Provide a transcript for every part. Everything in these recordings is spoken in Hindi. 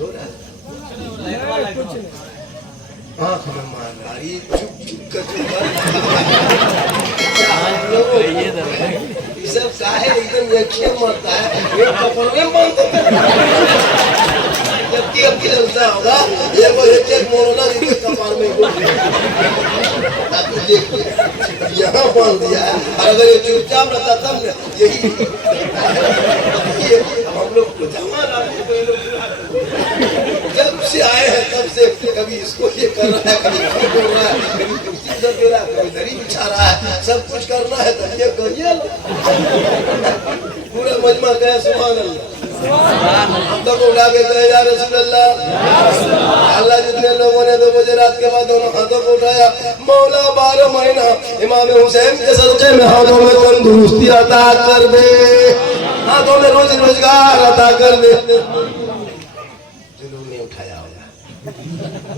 सो रहा है आँख में मार रही चुप चुप कर सब काहे एकदम यक्षे मरता है एक कपड़ में बांधते जबकि अब चलता होगा ये वो एक मोरोना जिसके कपार में यहाँ बांध दिया है और अगर ये चुपचाप रहता तब यही हम लोग जमा जब से आए हैं तब से कभी इसको ये कर रहा है कभी बोल रहा है कभी कुर्सी दे रहा है कभी दरी बिछा रहा है सब कुछ करना है तो ये करिए पूरा मजमा कहे सुभान अल्लाह हम तो उठा के कहे या रसूल अल्लाह अल्लाह जितने लोगों ने तो मुझे रात के बाद दोनों हाथों को उठाया मौला 12 महीना इमाम हुसैन के सदक़े में हाथों में तंदुरुस्ती अता कर दे हाथों में रोज रोजगार अता कर दे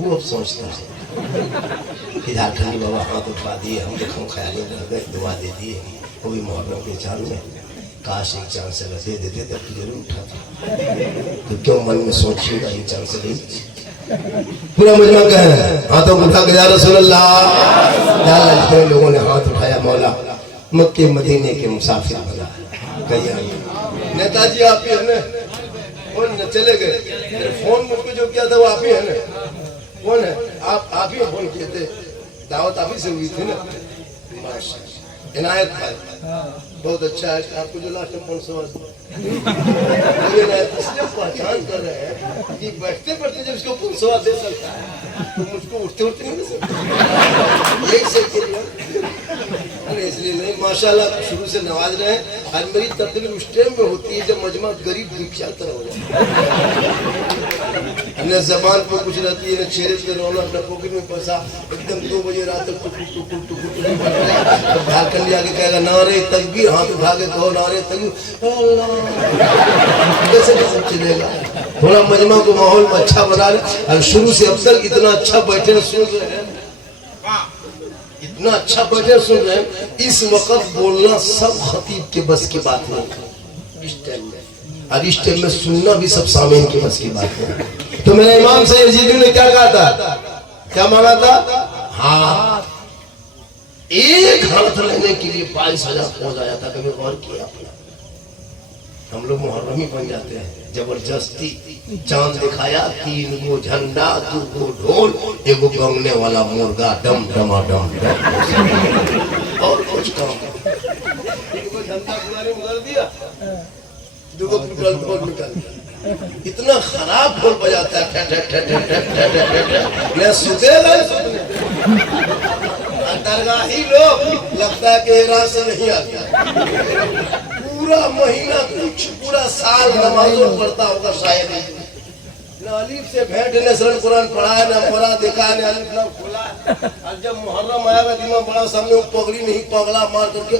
वो अब सोचता है कि झारखंडी बाबा हाथ उठवा दिए हम देखो ख्याल में रह गए दुआ दे दिए वो भी मुहर्रम के चांद में काश एक चांद से दे देते तब तो जरूर उठाता तो क्यों मन में सोचिएगा एक चांद से नहीं पूरा मजमा कहे हाथों को उठा के या रसूल अल्लाह जितने लोगों ने हाथ उठाया मौला मक्के मदीने के मुसाफिर बना कहिए नेताजी आप ही है ना कौन चले गए फोन मुझको जो किया था वो आप ही है ना कौन है आप ही फोन किए थे दावत आप ही से हुई थी ना इनायत भाई बहुत अच्छा है आपको जो लास्ट में 500 इसलिए पहचान कर रहे हैं कि बैठते बैठते जब इसको 500 दे सकता है तो मुझको उठते उठते नहीं दे सकता इसलिए नहीं माशाल्लाह शुरू से नवाज रहे हैं आज मेरी तकलीफ उस टाइम में होती है जब मजमा गरीब दुखिया तरह हो जाए न जबान पर कुछ रहती है न चेहरे पे रौनक न पॉकेट में पैसा एकदम 2 बजे रात तक टुकुर झारखंडी आगे कहेगा नारे तकबीर हाथ उठा के कहो नारे तकबीर कैसे चलेगा थोड़ा मजमा को माहौल में अच्छा बना रहे और शुरू से अब तक इतना अच्छा बैठे सुन रहे हैं इतना अच्छा बैठे सुन रहे हैं इस वक्त बोलना सब खतीब के बस की बात नहीं इस टाइम में और इस टाइम में सुनना भी सब सामीन के बस की बात है तो मेरे इमाम से यजीदी ने क्या कहा था क्या मांगा था हाथ एक हाथ लेने के लिए 22,000 पहुंच आया था कभी गौर किया अपना हम लोग मुहर्रमी बन जाते हैं जबरदस्ती चांद दिखाया 3 गो झंडा 2 गो ढोल 1 गो गंगने वाला मुर्गा डम डमा डम और कुछ काम 1 गो झंडा किनारे उधर दिया 2 गो ढोल निकाल इतना खराब ढोल बजाता है मैं सुतेगा दरगाही लोग लगता है कि रात से नहीं आता पूरा महीना कुछ पूरा साल नमाज़ों पढ़ता होगा शायद न अलीफ से भेंट ने सरल कुरान पढ़ा है न पढ़ा देखा है न अलीफ नाम खोला और जब मुहर्रम आएगा दिमाग बड़ा सामने पगड़ी नहीं पगला मार करके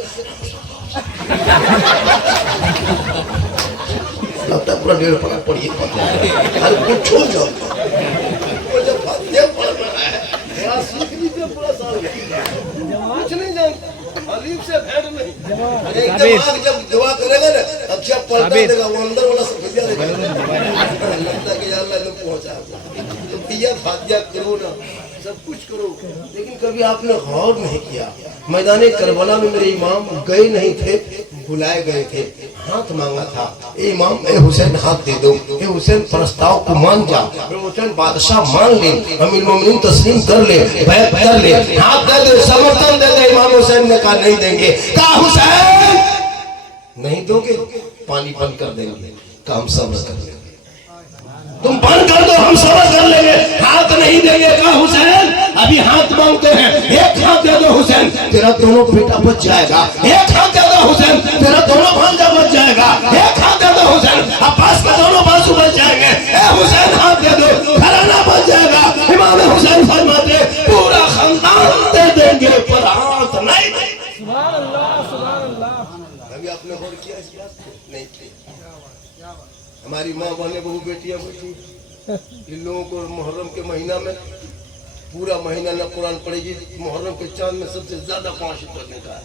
लगता पूरा 1.5 पढ़ा पढ़िए अरे कुछ छोड़ जाओ जब फातिहा पढ़ रहा है सीख लीजिए पूरा साल कुछ नहीं जानते अलीफ से भेंट नहीं एक दिमाग जब दुआ करेगा ना अच्छा पलटा देगा वो अंदर वाला सब भैया देगा लगता कि यार अल्लाह पहुंचा तो पिया फातिहा करो ना सब कुछ करो लेकिन कभी आपने गौर नहीं किया मैदान करबला में मेरे इमाम गए नहीं थे बुलाए गए थे हाथ मांगा था ए इमाम ए हुसैन हाथ दे दो ए हुसैन प्रस्ताव को मान जा ए हुसैन बादशाह मान ले अमीर मोमिनीन तस्लीम कर ले बैत कर ले हाथ दे दे समर्थन दे दे इमाम हुसैन ने कहा नहीं देंगे कहा हुसैन नहीं दोगे पानी बंद कर देंगे काम सब्र कर लेंगे तुम बंद कर दो हम सब्र कर लेंगे हाथ नहीं देंगे कहा हुसैन अभी हाथ मांगते हैं एक हाथ दे दो हुसैन तेरा दोनों बेटा बच जाएगा एक हाथ दे दो हुसैन तेरा दोनों भांजा बच जाएगा एक हाथ दे दो हुसैन अब्बास का दोनों बाजू बच जाएंगे ए हुसैन हाथ दे दो घराना बच जाएगा इमाम हुसैन फरमाते पूरा खानदान दे देंगे पर हाथ नहीं सुभान अल्लाह सुभान अल्लाह अभी आपने गौर किया इस बात को नहीं किया हमारी माँ बहने बहू बेटियां बैठी इन लोगों को मुहर्रम के महीना में पूरा महीना न कुरान पढ़ेगी मुहर्रम के चांद में सबसे ज्यादा 5 करने का है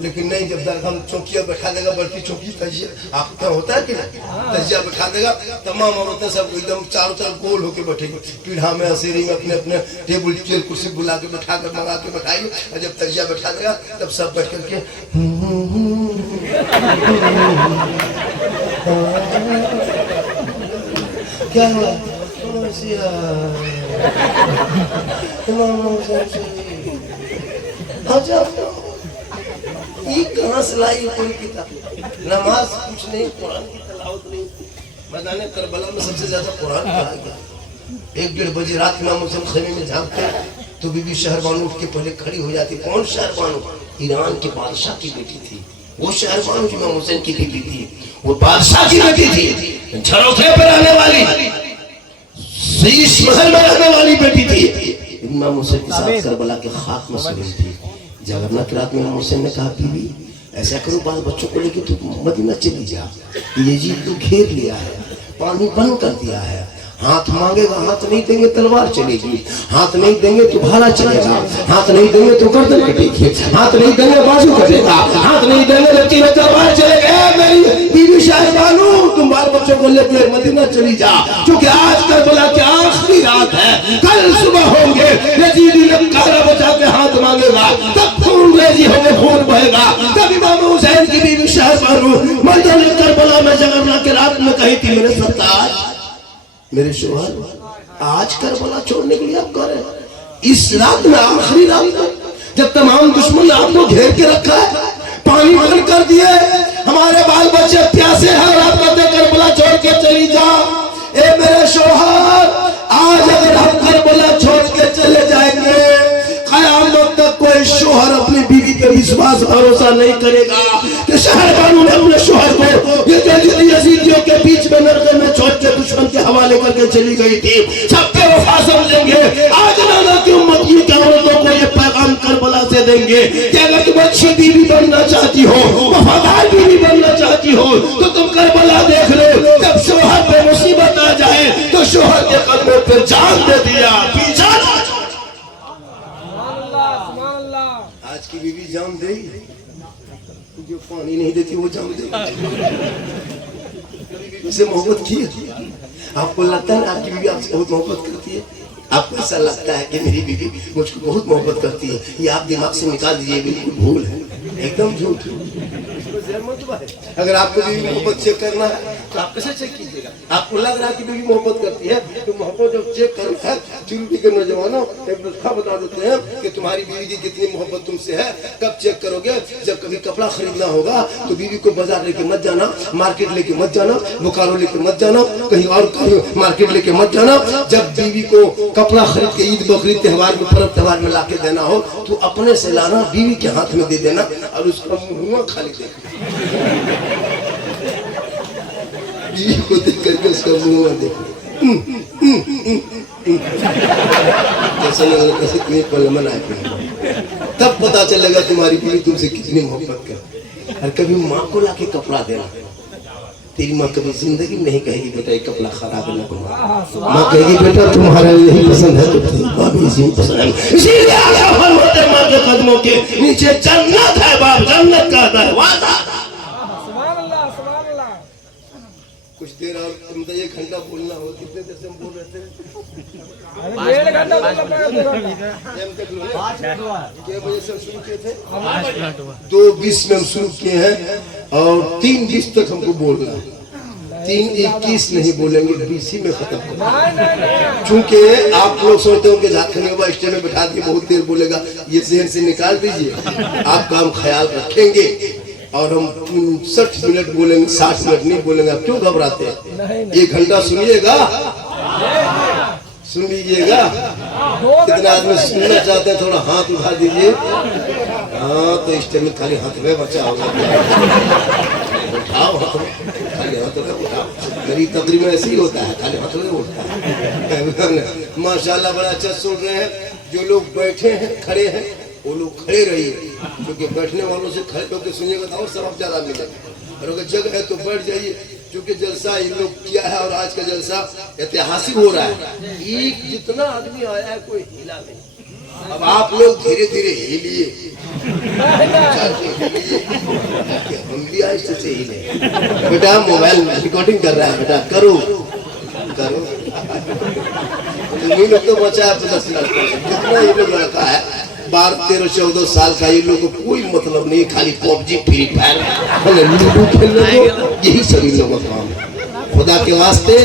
लेकिन नहीं, जब दरगाह में चौकिया बैठा देगा, बल्कि चौकी तजिया आपका होता है कि ना, तजिया बैठा देगा, तमाम औरतें सब एकदम चारों तरफ गोल होके बैठेगी, पीढ़ा में असेरी में अपने अपने टेबल चेयर कुर्सी बुला के बैठा कर मंगा के बैठाएगी, और जब तजिया बैठा देगा तब सब बैठ करके क्या हुआ ये कहाँ से लाई कोई किताब? नमाज कुछ नहीं, कुरान की तलावत नहीं। मैदान करबला में सबसे ज्यादा कुरान पढ़ा गया। 1-1:30 बजे रात में मुस्लिम खेमे में झांकते तो बीबी शहरबानू उठ के पहले खड़ी हो जाती। कौन शहरबानू? ईरान के बादशाह की बेटी थी वो शहरबानू, इमाम हुसैन की बीबी थी, वो बादशाह की बेटी थी, झरोखे पर रहने वाली, शीश महल में रहने वाली बेटी थी। इमाम हुसैन के साथ करबला के खाक में सभी थी। जागरना की रात में इमाम हुसैन ने कहा, बीवी ऐसा करो, बाल बच्चों को लेकर तू मदीना चली जा, यजीद को घेर लिया है, पानी बंद कर दिया है, हाथ मांगेगा हाथ नहीं देंगे तलवार चलेगी, हाथ नहीं देंगे तो भाला चलेगा, हाथ नहीं देंगे तो गर्दन कटेगी, हाथ नहीं देंगे बाजू कटेगा, हाथ नहीं देंगे तो तीनों तलवार चलेगा। मेरी बीवी शहरबानू, तुम बाल बच्चों को लेकर मदीना चली जा, क्योंकि आज करबला की आखिरी रात है, कल सुबह होंगे यजीद बचा के हाथ मांगेगा, तब खून रेजी होंगे, खून बहेगा। तब इमाम हुसैन की बीवी शहरबानू मैदान करबला में जागरना की रात में कही थी, मेरे सरताज, मेरे शोहर, आज करबला छोड़ने के लिए आप कह रहे हैं? इस रात में, आखिरी रात में, जब तमाम दुश्मन ने आपको घेर के रखा है, पानी बंद कर दिए, हमारे बाल बच्चे प्यासे हैं, रात कहते करबला छोड़ के चली जा। ए मेरे शोहर, आज अगर हम करबला छोड़ के चले जाएंगे, कयामत तक कोई शोहर अपनी बीवी पे विश्वास भरोसा नहीं करेगा कि शहरबानू ने अपने शोहर को ये यजीदियों के बीच में नरके में छोड़ के दुश्मन के हवाले करके चली गई थी। सबके वफा समझेंगे। आज नाना की उम्मत की औरतों को ये पैगाम करबला से देंगे कि अगर तुम अच्छी बीवी बनना चाहती हो, वफादार बीवी बनना चाहती हो, तो तुम करबला देख लो। जब शोहर पे मुसीबत आ जाए तो शोहर के कदमों पर जान दे दिया, पीछा। आज की बीवी जान दे, जो पानी नहीं देती वो जान दे। से मोहब्बत की है, आपको लगता है आपकी बीवी आपसे बहुत मोहब्बत करती है? आपको ऐसा लगता है कि मेरी बीवी मुझको बहुत मोहब्बत करती है? ये आप दिमाग से निकाल दीजिए, बिल्कुल भूल है, एकदम झूठ। अगर आपको बीवी मोहब्बत चेक करना है तो आप कैसे चेक कीजिएगा? आपको लग रहा है कि बीवी मोहब्बत करती है, तो मोहब्बत जब चेक करना है, चुनौती के नौजवानों एक नुस्खा बता देते हैं कि तुम्हारी बीवी की कितनी मोहब्बत तुमसे है। कब चेक करोगे? जब कभी कपड़ा खरीदना होगा तो बीवी को बाजार लेके मत जाना, मार्केट लेके मत जाना, बोकारो लेके मत जाना, कहीं और कहीं मार्केट लेके मत जाना। जब बीवी को कपड़ा खरीद के ईद बकरीद त्योहार में, पर्व त्योहार में लाके देना हो तो अपने से लाना, बीवी के हाथ में दे देना और उसका मुंह खाली देखना। बीवी को देख करके उसका मुंह देखना, कैसे लगा, कैसे तुम्हें पलमन आए, तब पता चलेगा तुम्हारी बीवी तुमसे कितनी मोहब्बत करती। और कभी माँ को लाके कपड़ा देना, तेरी माँ कभी जिंदगी में नहीं कहेगी बेटा ये कपड़ा खराब है, ना माँ कहेगी बेटा तुम्हारा यही पसंद है तो भाभी इसी पसंद है। इसीलिए होते माँ के कदमों के नीचे जन्नत है, बाप जन्नत का है वादा। कुछ देर और तुम तो 1 घंटा बोलना हो, कितने देर से हम बोल रहे थे? 1.5 घंटा। क्या बजे से शुरू किए थे? 2:20 में हम शुरू किए हैं और 3:20 तक हमको बोलना है। 3:21 नहीं बोलेंगे, 20 में खत्म करेंगे। चूंकि आप लोग सोचते हो कि झारखंड स्टेज में बैठा दिए बहुत देर बोलेगा, ये जहन से निकाल दीजिए। आपका हम ख्याल रखेंगे और हम 60 मिनट बोलेंगे, 60 मिनट नहीं बोलेंगे। आप क्यों घबराते हैं? 1 घंटा सुनिएगा, सुन लीजिएगा। कितना आदमी सुनना चाहते हैं? थोड़ा हाथ उठा दीजिए। हाँ, तो इस टाइम में खाली हाथ में बचा होगा, उठाओ खाली हाथ में उठाओ। मेरी तकरीब में ऐसे ही होता है, खाली हाथ में उठता है। माशाल्लाह बड़ा अच्छा सुन रहे हैं। जो लोग बैठे हैं, खड़े हैं, वो लोग खड़े रहिए, क्योंकि बैठने वालों से खड़े होकर सुनिएगा तो और सबक ज्यादा मिलेगा। और अगर जगह है तो बैठ जाइए, क्योंकि जलसा इन लोग किया है और आज का जलसा ऐतिहासिक हो रहा है। एक जितना आदमी आया है कोई हिला नहीं, अब आप लोग धीरे धीरे हिलिए, हम भी आहिस्ते से हिले। बेटा मोबाइल रिकॉर्डिंग कर रहा है, बेटा करो करो। तुम्ही लोग तो बचा है 10 लाख, कितना ये लोग लड़का है 12, 13, 14 साल का, ये लोग को कोई मतलब नहीं, खाली पबजी फ्री फायर लूडो खेलने को, यही सभी लोगों का काम है। खुदा के वास्ते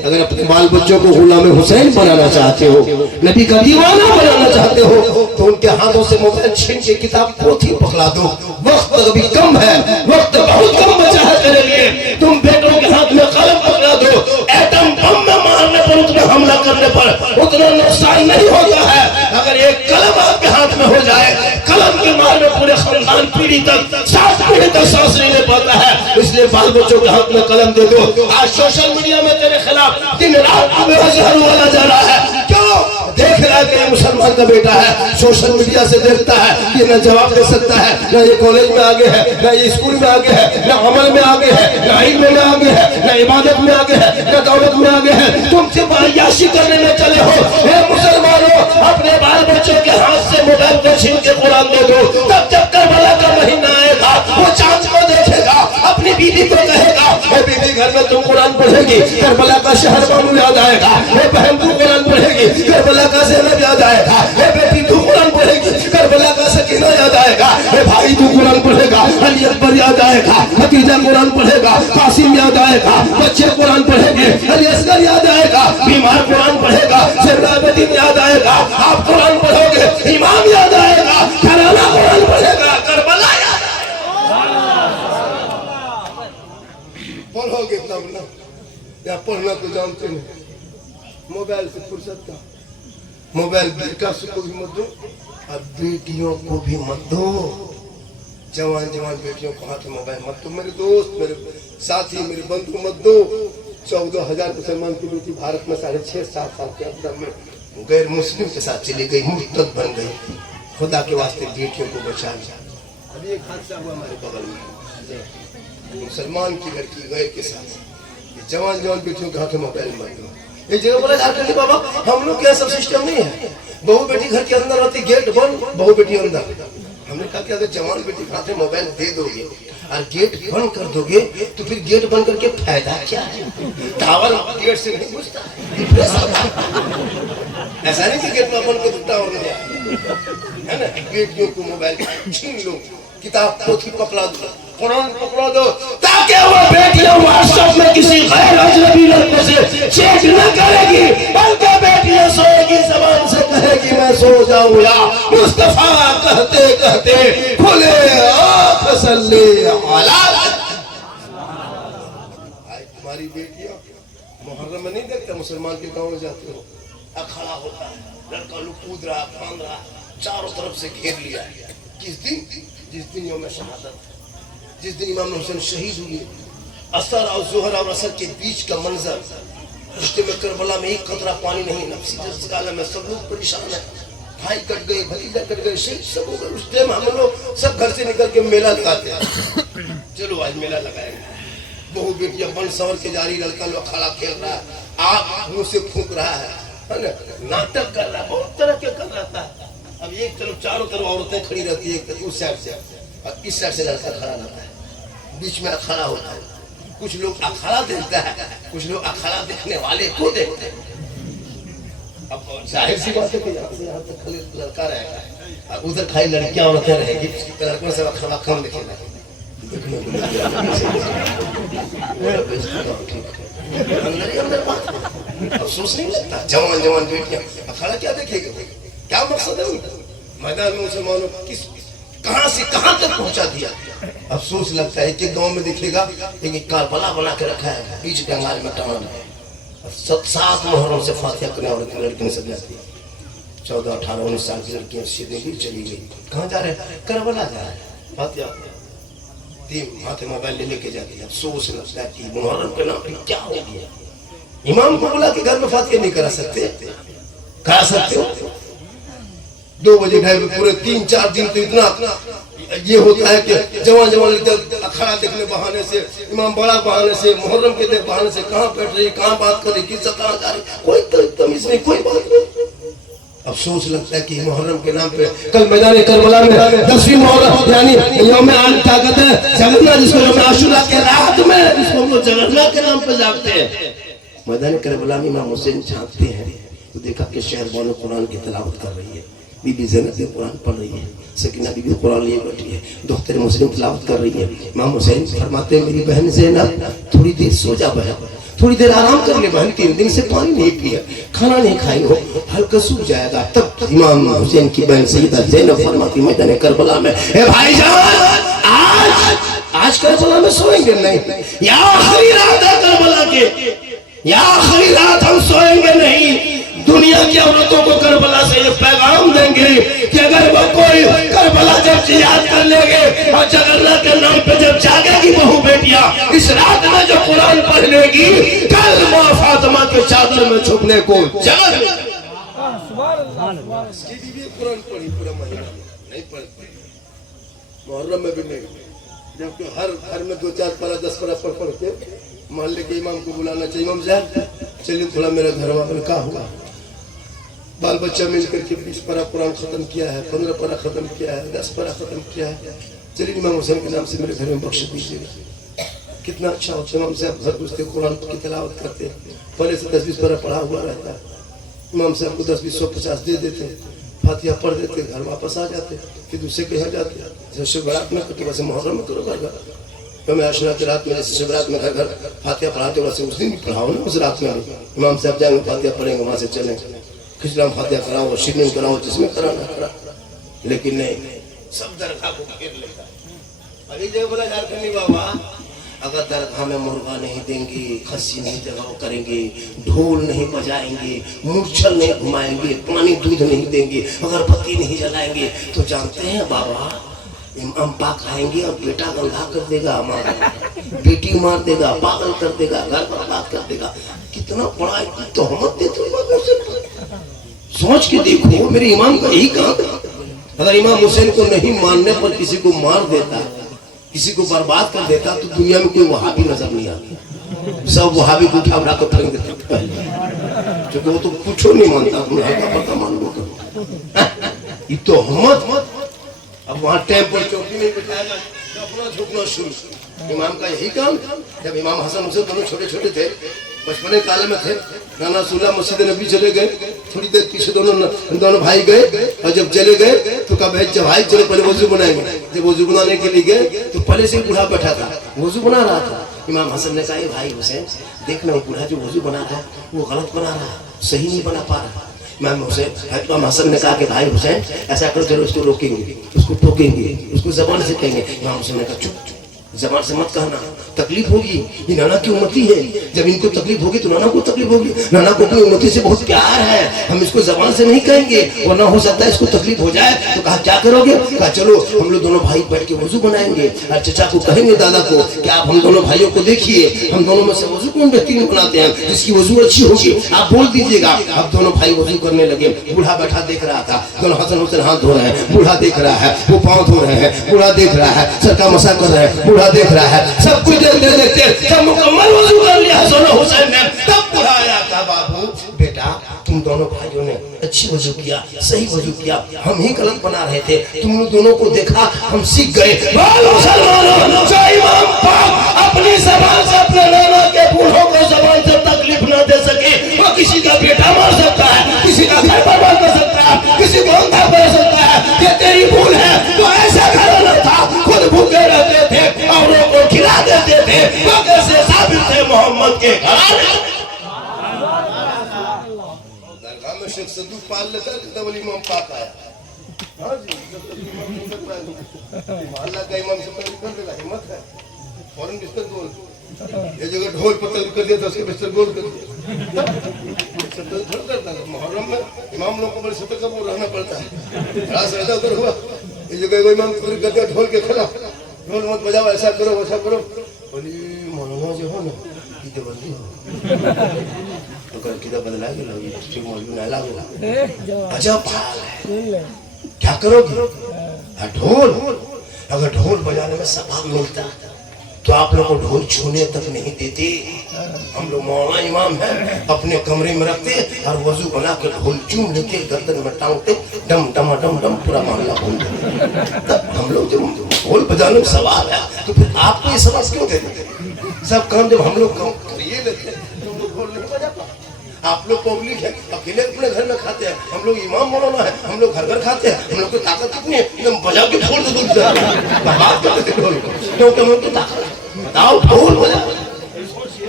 अगर अपने बाल बच्चों को गुलाम हुसैन बनाना चाहते हो, नबी का दीवाना बनाना चाहते हो, तो उनके हाथों से मोबाइल छीन के किताब पोथी पकड़ा दो। वक्त अभी कम है, वक्त बहुत कम बचा है तेरे लिए। तुम बेटों के हाथ में कलम पकड़ा दो, एटम बम में मारने पर, उतना हमला करने पर उतना नुकसान नहीं होता है। अगर एक कलम आपके हाथ में हो जाए, कलम के मार में पूरे खानदान पीढ़ी तक 7 पीढ़ी तक सांस नहीं ले पाता है। इसलिए बाल बच्चों के हाथ में कलम दे दो। आज सोशल मीडिया में तेरे खिलाफ दिन रात बेवजह बोला जा रहा है, क्यों? देख रहा है कि ये मुसलमान का बेटा है, सोशल मीडिया से देखता है कि न जवाब दे सकता है, न ये कॉलेज में आगे है, न ये स्कूल में आगे है, न अमल में आगे है, न इल्म में आगे है, न इबादत में आगे है, न दौलत में आगे है। तुम सिर्फ अय्याशी करने में चले हो। हे मुसलमानों, अपने बाल बच्चों के हाथ से मोबाइल को छीन के कुरान दे दो। तब जब करबला का महीना आएगा, वो चांद को देखेगा, अपनी बीवी को कहेगा, हे बीवी घर में तुम कुरान पढ़ेगी, करबला का शहर बानू याद आएगा। हे बहन तू कुरान पढ़ेगी, करबला का ज़ैनब याद आएगा। हे बेटी तू कुरान पढ़ेगी, करबला का सकीना याद आएगा। हे भाई तू कुरान पढ़ेगा, अली अकबर याद आएगा, भतीजा कुरान पढ़ेगा, कासिम याद आएगा, बच्चे कुरान पढ़ेंगे, अली असगर याद आएगा, बीमार कुरान पढ़ेगा, शेराबुद्दीन याद आएगा, आप कुरान पढ़ोगे, इमाम याद आएगा, घराना कुरान पढ़ेगा, करबला याद पढ़ोगे तब ना, या पढ़ना तो जानते नहीं। मोबाइल से फुर्सत का, मोबाइल बेटा को भी मत दो और बेटियों को भी मत दो। जवान जवान बेटियों को हाथ में मोबाइल मत दो। मेरे दोस्त, मेरे साथी, मेरे बंधु मत दो। 14,000 मुसलमान की बेटी भारत में 6.5-7 साल के अंदर में गैर मुस्लिम के साथ चली गई, मुर्तद बन गई। खुदा के वास्ते बेटियों को बचा लिया। अभी एक हादसा हुआ हमारे बगल में, मुसलमान की लड़की गैर के साथ, जवान जवान बेटियों के हाथ में मोबाइल मत दो। एक जगह बोला झारखंड बाबा, हम लोग के सब सिस्टम नहीं है, बहू बेटी घर के अंदर रहती, गेट बंद, बहू बेटी अंदर। हमने कहा कि अगर जवान बेटी हाथ में मोबाइल दे दोगे और गेट बंद कर दोगे तो फिर गेट बंद करके फायदा क्या है? टावर गेट से नहीं घुसता ऐसा नहीं कि गेट में बंद कर टावर नहीं है ना। बेटियों को मोबाइल छीन लो, किताब पोथी पकड़ा दो, कुरान पकड़ा दो, ताकि वो बेटियां व्हाट्सएप में किसी गैर अजनबी लड़के से चेक न करेगी, बल्कि बेटियां सोएगी, जबान से कहेगी मैं सो जाऊं या मुस्तफा कहते कहते खुले आँख सल्ले अला। तुम्हारी बेटियां मुहर्रम में नहीं देखते, मुसलमान के गाँव में जाते हो, अखाड़ा होता है, लड़का लोग कूद रहा, फांद रहा, चारों तरफ से घेर लिया है। किस दिन? जिस दिन यौम शहादत, जिस दिन इमाम हुसैन शहीद हुए, असर और जोहर और असर के बीच का मंजर, रिश्ते में करबला में एक कतरा पानी नहीं, नफसी जज्बाला में सब लोग परेशान है, भाई कट गए, भतीजा कट गए, शहीद सब हो गए। उस टाइम हम लोग सब घर से निकल के मेला लगाते हैं, चलो आज मेला लगाएंगे। बहु बेटियां बन सवर के जारी, लड़का लोग अखाड़ा खेल रहा है, आग मुंह से फूंक रहा है ना, नाटक कर रहा है, बहुत तरह के कर रहता है। अब एक तरफ चारों तरफ औरतें खड़ी रहती है, एक तरफ उस साइड से और इस साइड से लड़का खड़ा रहता है, बीच में अखाड़ा होता है। कुछ लोग अखाड़ा देखता है, कुछ लोग अखाड़ा देखने वाले को देखते हैं। अब जाहिर सी बात है कि यहाँ तक खाली लड़का रहेगा और उधर खाली लड़कियां औरतें रहेगी, तो लड़कों से अखाड़ा कम दिखेगा। अफसोस नहीं लगता, जवान जवान बेटियां अखाड़ा क्या देखेगी, क्या मकसद है उनका? मैदान में मुसलमानों को किस कहां से कहां तक पहुंचा दिया। अफसोस लगता है कि गांव में दिखेगा एक कारबला बना के रखा है, बीच बंगाल में टांग है, 7 मुहर्रम से फातिहा करने और लड़की सब जाती है, 14, 18, 19 साल की लड़कियां सीधे भी चली गई। कहाँ जा रहे हैं? करबला जा रहे हैं। फातिहा हाथ मोबाइल ले लेके जाती है। अफसोस लगता है कि मुहर्रम के नाम पे क्या हो गया। इमाम को बुला के घर में फातिहा नहीं करा सकते? करा सकते हो। 2 बजे ढाई बजे पूरे 3-4 दिन तो इतना ये होता है कि जवान जवान अखाड़ा देखने बहाने से, इमाम बड़ा बहाने से, मुहर्रम के देख बहाने से कहाँ बैठ रही, कहाँ बात कर रही, किससे कहाँ जा रही, कोई तमीज नहीं, कोई बात नहीं। अफसोस लगता है कि मुहर्रम के नाम पे कल मैदान करबला में 10वीं मुहर्रम यानी यौम क्या कहते हैं जगन्नाथ, जिसको यौम आशूरा के रात में जिसको हम लोग जगन्नाथ के नाम पे जागते हैं, मैदान करबला में इमाम हुसैन झांकते हैं तो देखा कि शहरबानो कुरान की तिलावत कर रही है, बीबी ज़ैनब भी कुरान पढ़ रही है, सकीना बीबी कुरान लिए बैठी है, दोहतर मुस्लिम तिलावत कर रही है। इमाम हुसैन फरमाते हैं मेरी बहन ज़ैनब थोड़ी देर सो जा बहन, थोड़ी देर आराम कर ले बहन, 3 दिन से पानी नहीं पिया, खाना नहीं खाई हो, हल्का सूख जाएगा। तब इमाम हुसैन की बहन सैयदा ज़ैनब फरमाती मैदान करबला में, ए भाईजान आज करबला में सोएंगे नहीं, या आखिरी रात है करबला के, या आखिरी रात हम सोएंगे नहीं। दुनिया की औरतों को करबला से ये पैगाम देंगे कि अगर वो कोई करबला जब याद कर लेंगे और जगन्नाथ के नाम पे जब जागेगी बहू बेटियां, इस रात में जो कुरान पढ़ लेगी, कल माँ फातिमा के चादर में छुपने को जगह कुरान पढ़ी पूरा महीना नहीं पढ़ती, मुहर्रम में भी नहीं, जबकि हर घर में 2-4 पारा 10 पारा पढ़ के मोहल्ले के इमाम को बुलाना चाहिए, इमाम साहब चलिए थोड़ा मेरे घर में क्या हुआ, बाल बच्चा मिलकर के 20 पारा कुरान खत्म किया है, 15 पारा खत्म किया है, 10 पारा खत्म किया है, चलिए इमाम हुसैन के नाम से मेरे घर में बख्श दीजिएगा। कितना अच्छा होता है, इमाम साहब घर घुसते कुरान की तिलावत करते, पहले से 10-20 पारा पढ़ा हुआ रहता है, इमाम साहब को 10-20 150 दे देते, फातिहा पढ़ देते, घर वापस आ जाते, फिर दूसरे के यहाँ जाते, जैसे शिवरात में करते वैसे मुहर्रम में करो घर तो मैं आशुरा की रात में जैसे शिवरात में घर फातिहा पढ़ाते वैसे उस दिन भी पढ़ाओ ना, उस रात में इमाम साहब जाएंगे फातिहा पढ़ेंगे, वहाँ से चलेंगे, खिचड़ा फातिहा कराओ, शिरनी कराओ, जिसमें कराना करा, लेकिन नहीं सब दरगाह को घेर लेता। अभी जो बोला झारखंडी बाबा अगर दरगाह में मुर्गा नहीं देंगे, खस्सी नहीं जगाओ करेंगे, ढोल नहीं बजाएंगे, मूर्छल नहीं घुमाएंगे, पानी दूध नहीं देंगे, अगरबत्ती नहीं जलाएंगे, तो जानते हैं बाबा इमाम पाक आएंगे और बेटा गंगा कर देगा, हमारा बेटी मार देगा, पागल कर देगा, घर बर्बाद कर देगा। कितना बड़ा तोहमत देते, सोच के देखो मेरे इमाम का यही काम। अगर इमाम हुसैन को नहीं मानने पर किसी को मार देता, किसी को बर्बाद कर देता, तो दुनिया में कोई वहाबी नजर नहीं आता, सब वहाबी को उठा उठा कर फेंक देते, क्योंकि वो तो कुछ नहीं मानता, पता मान लो ये तो तोहमत। अब वहाँ टाइम पर चौकी नहीं बिठाएगा तो अपना झुकना शुरू। इमाम का यही काम। जब इमाम हसन हुसैन दोनों छोटे छोटे थे, बचपने काल में थे, नाना सुल्ला मस्जिद नबी चले गए, थोड़ी देर पीछे दोनों भाई गए, और जब चले गए तो कहा भाई जब भाई चलो पहले वजू बनाएंगे। जब वजू बनाने के लिए गए तो पहले से बूढ़ा बैठा था, वजू बना रहा था। इमाम हसन ने कहा भाई हुसैन देखना वो बूढ़ा जो वजू बना रहा है वो गलत बना रहा है, सही नहीं बना पा रहा। इमाम हसन ने कहा कि भाई हुसैन ऐसा करो, चलो उसको रोकेंगे, उसको टोकेंगे, उसको जबान से कहेंगे। इमाम हुसैन ने कहा चुप, जबान से मत कहना, तकलीफ होगी, ये नाना की उम्मती है, जब इनको तकलीफ होगी तो नाना को तकलीफ होगी, नाना को अपनी उम्मती से बहुत प्यार है, हम इसको जबान से नहीं कहेंगे वरना हो सकता है इसको तकलीफ हो जाए। तो कहा क्या करोगे? कहा चलो हम लोग दोनों भाई बैठ के वजू बनाएंगे, और चचा को कहेंगे दादा को कि आप हम दोनों भाइयों को देखिए, हम दोनों में से वजू कौन बेहतरीन बनाते हैं, जिसकी वजू अच्छी होगी आप बोल दीजिएगा। अब दोनों भाई वजू करने लगे, बूढ़ा बैठा देख रहा था, दोनों हसन हुसैन हाथ धो रहे हैं, बूढ़ा देख रहा है, वो पाँव धो रहे हैं, बूढ़ा देख रहा है, सर का मसा कर रहे हैं, बूढ़ा देख रहा है, सब कुछ देखते देखते जब मुकम्मल वजू कर लिया हसन हुसैन ने, तब बूढ़ा आया, कहा बाबू बेटा तुम दोनों भाइयों ने अच्छी वजू किया, सही वजू किया, हम ही गलत बना रहे थे, तुम दोनों को देखा हम सीख गए। मुसलमानों जो इमाम पाक अपनी जबान से अपने नाना के बूढ़ों को जबान से तकलीफ न दे सके, वो किसी का बेटा मार सकता है, किसी का घर बर्बाद कर सकता है, किसी को अंधा कर सकता है। ये तेरी भूल है, तो ऐसा घराना था, खुद भूखे रहते थे, औरों को खिला देते थे, वो कैसे साबित थे मोहम्मद के घराने। दरगाह में शेख सद्दू पाल लेता है, तब इमाम पाक आया। हाँ जी, मोहल्ला का इमाम से पहले कर देगा, हिम्मत है, फौरन बिस्तर गोल, ये जगह ढोल पत्थर कर दिया तो उसके बिस्तर गोल कर दिया। मुहर्रम में इमाम लोग को बड़े सतर्क वो रहना पड़ता है, बड़ा सा इधर उधर हुआ, इस जगह कोई इमाम पूरी कर दिया ढोल के खिलाफ, ढोल मत बजाओ, ऐसा करो वैसा करो, बोली मौलाना जो हो ना की बंदी हो तो कर किधर बदला के लगी ठीक मौलवी ना लागेगा। अजब हाल है, क्या करोगे? ढोल, अगर ढोल बजाने में सवाब मिलता तो आप लोग को ढोल छूने तक नहीं देते। हम लोग मौलाना इमाम हैं, अपने कमरे में रखते और वजू बना के ढोल चूम लेके गर्दन में टांगते, डम डम डम डम पूरा मोहल्ला बोलते। तब हम लोग जब ढोल बजाने में सवाल है तो फिर आपको ये सवाल क्यों देते? सब काम जब हम लोग करिए लेते तो ढोल नहीं बजा पाते। आप लोग पब्लिक है, अकेले अपने घर में खाते हैं, हम लोग इमाम मौलाना है, हम लोग घर घर खाते हैं, हम लोग की ताकत कितनी है, एकदम बजा के छोड़ दे ढोल क्योंकि हम लोग की ताकत बताओ ढोल बजा।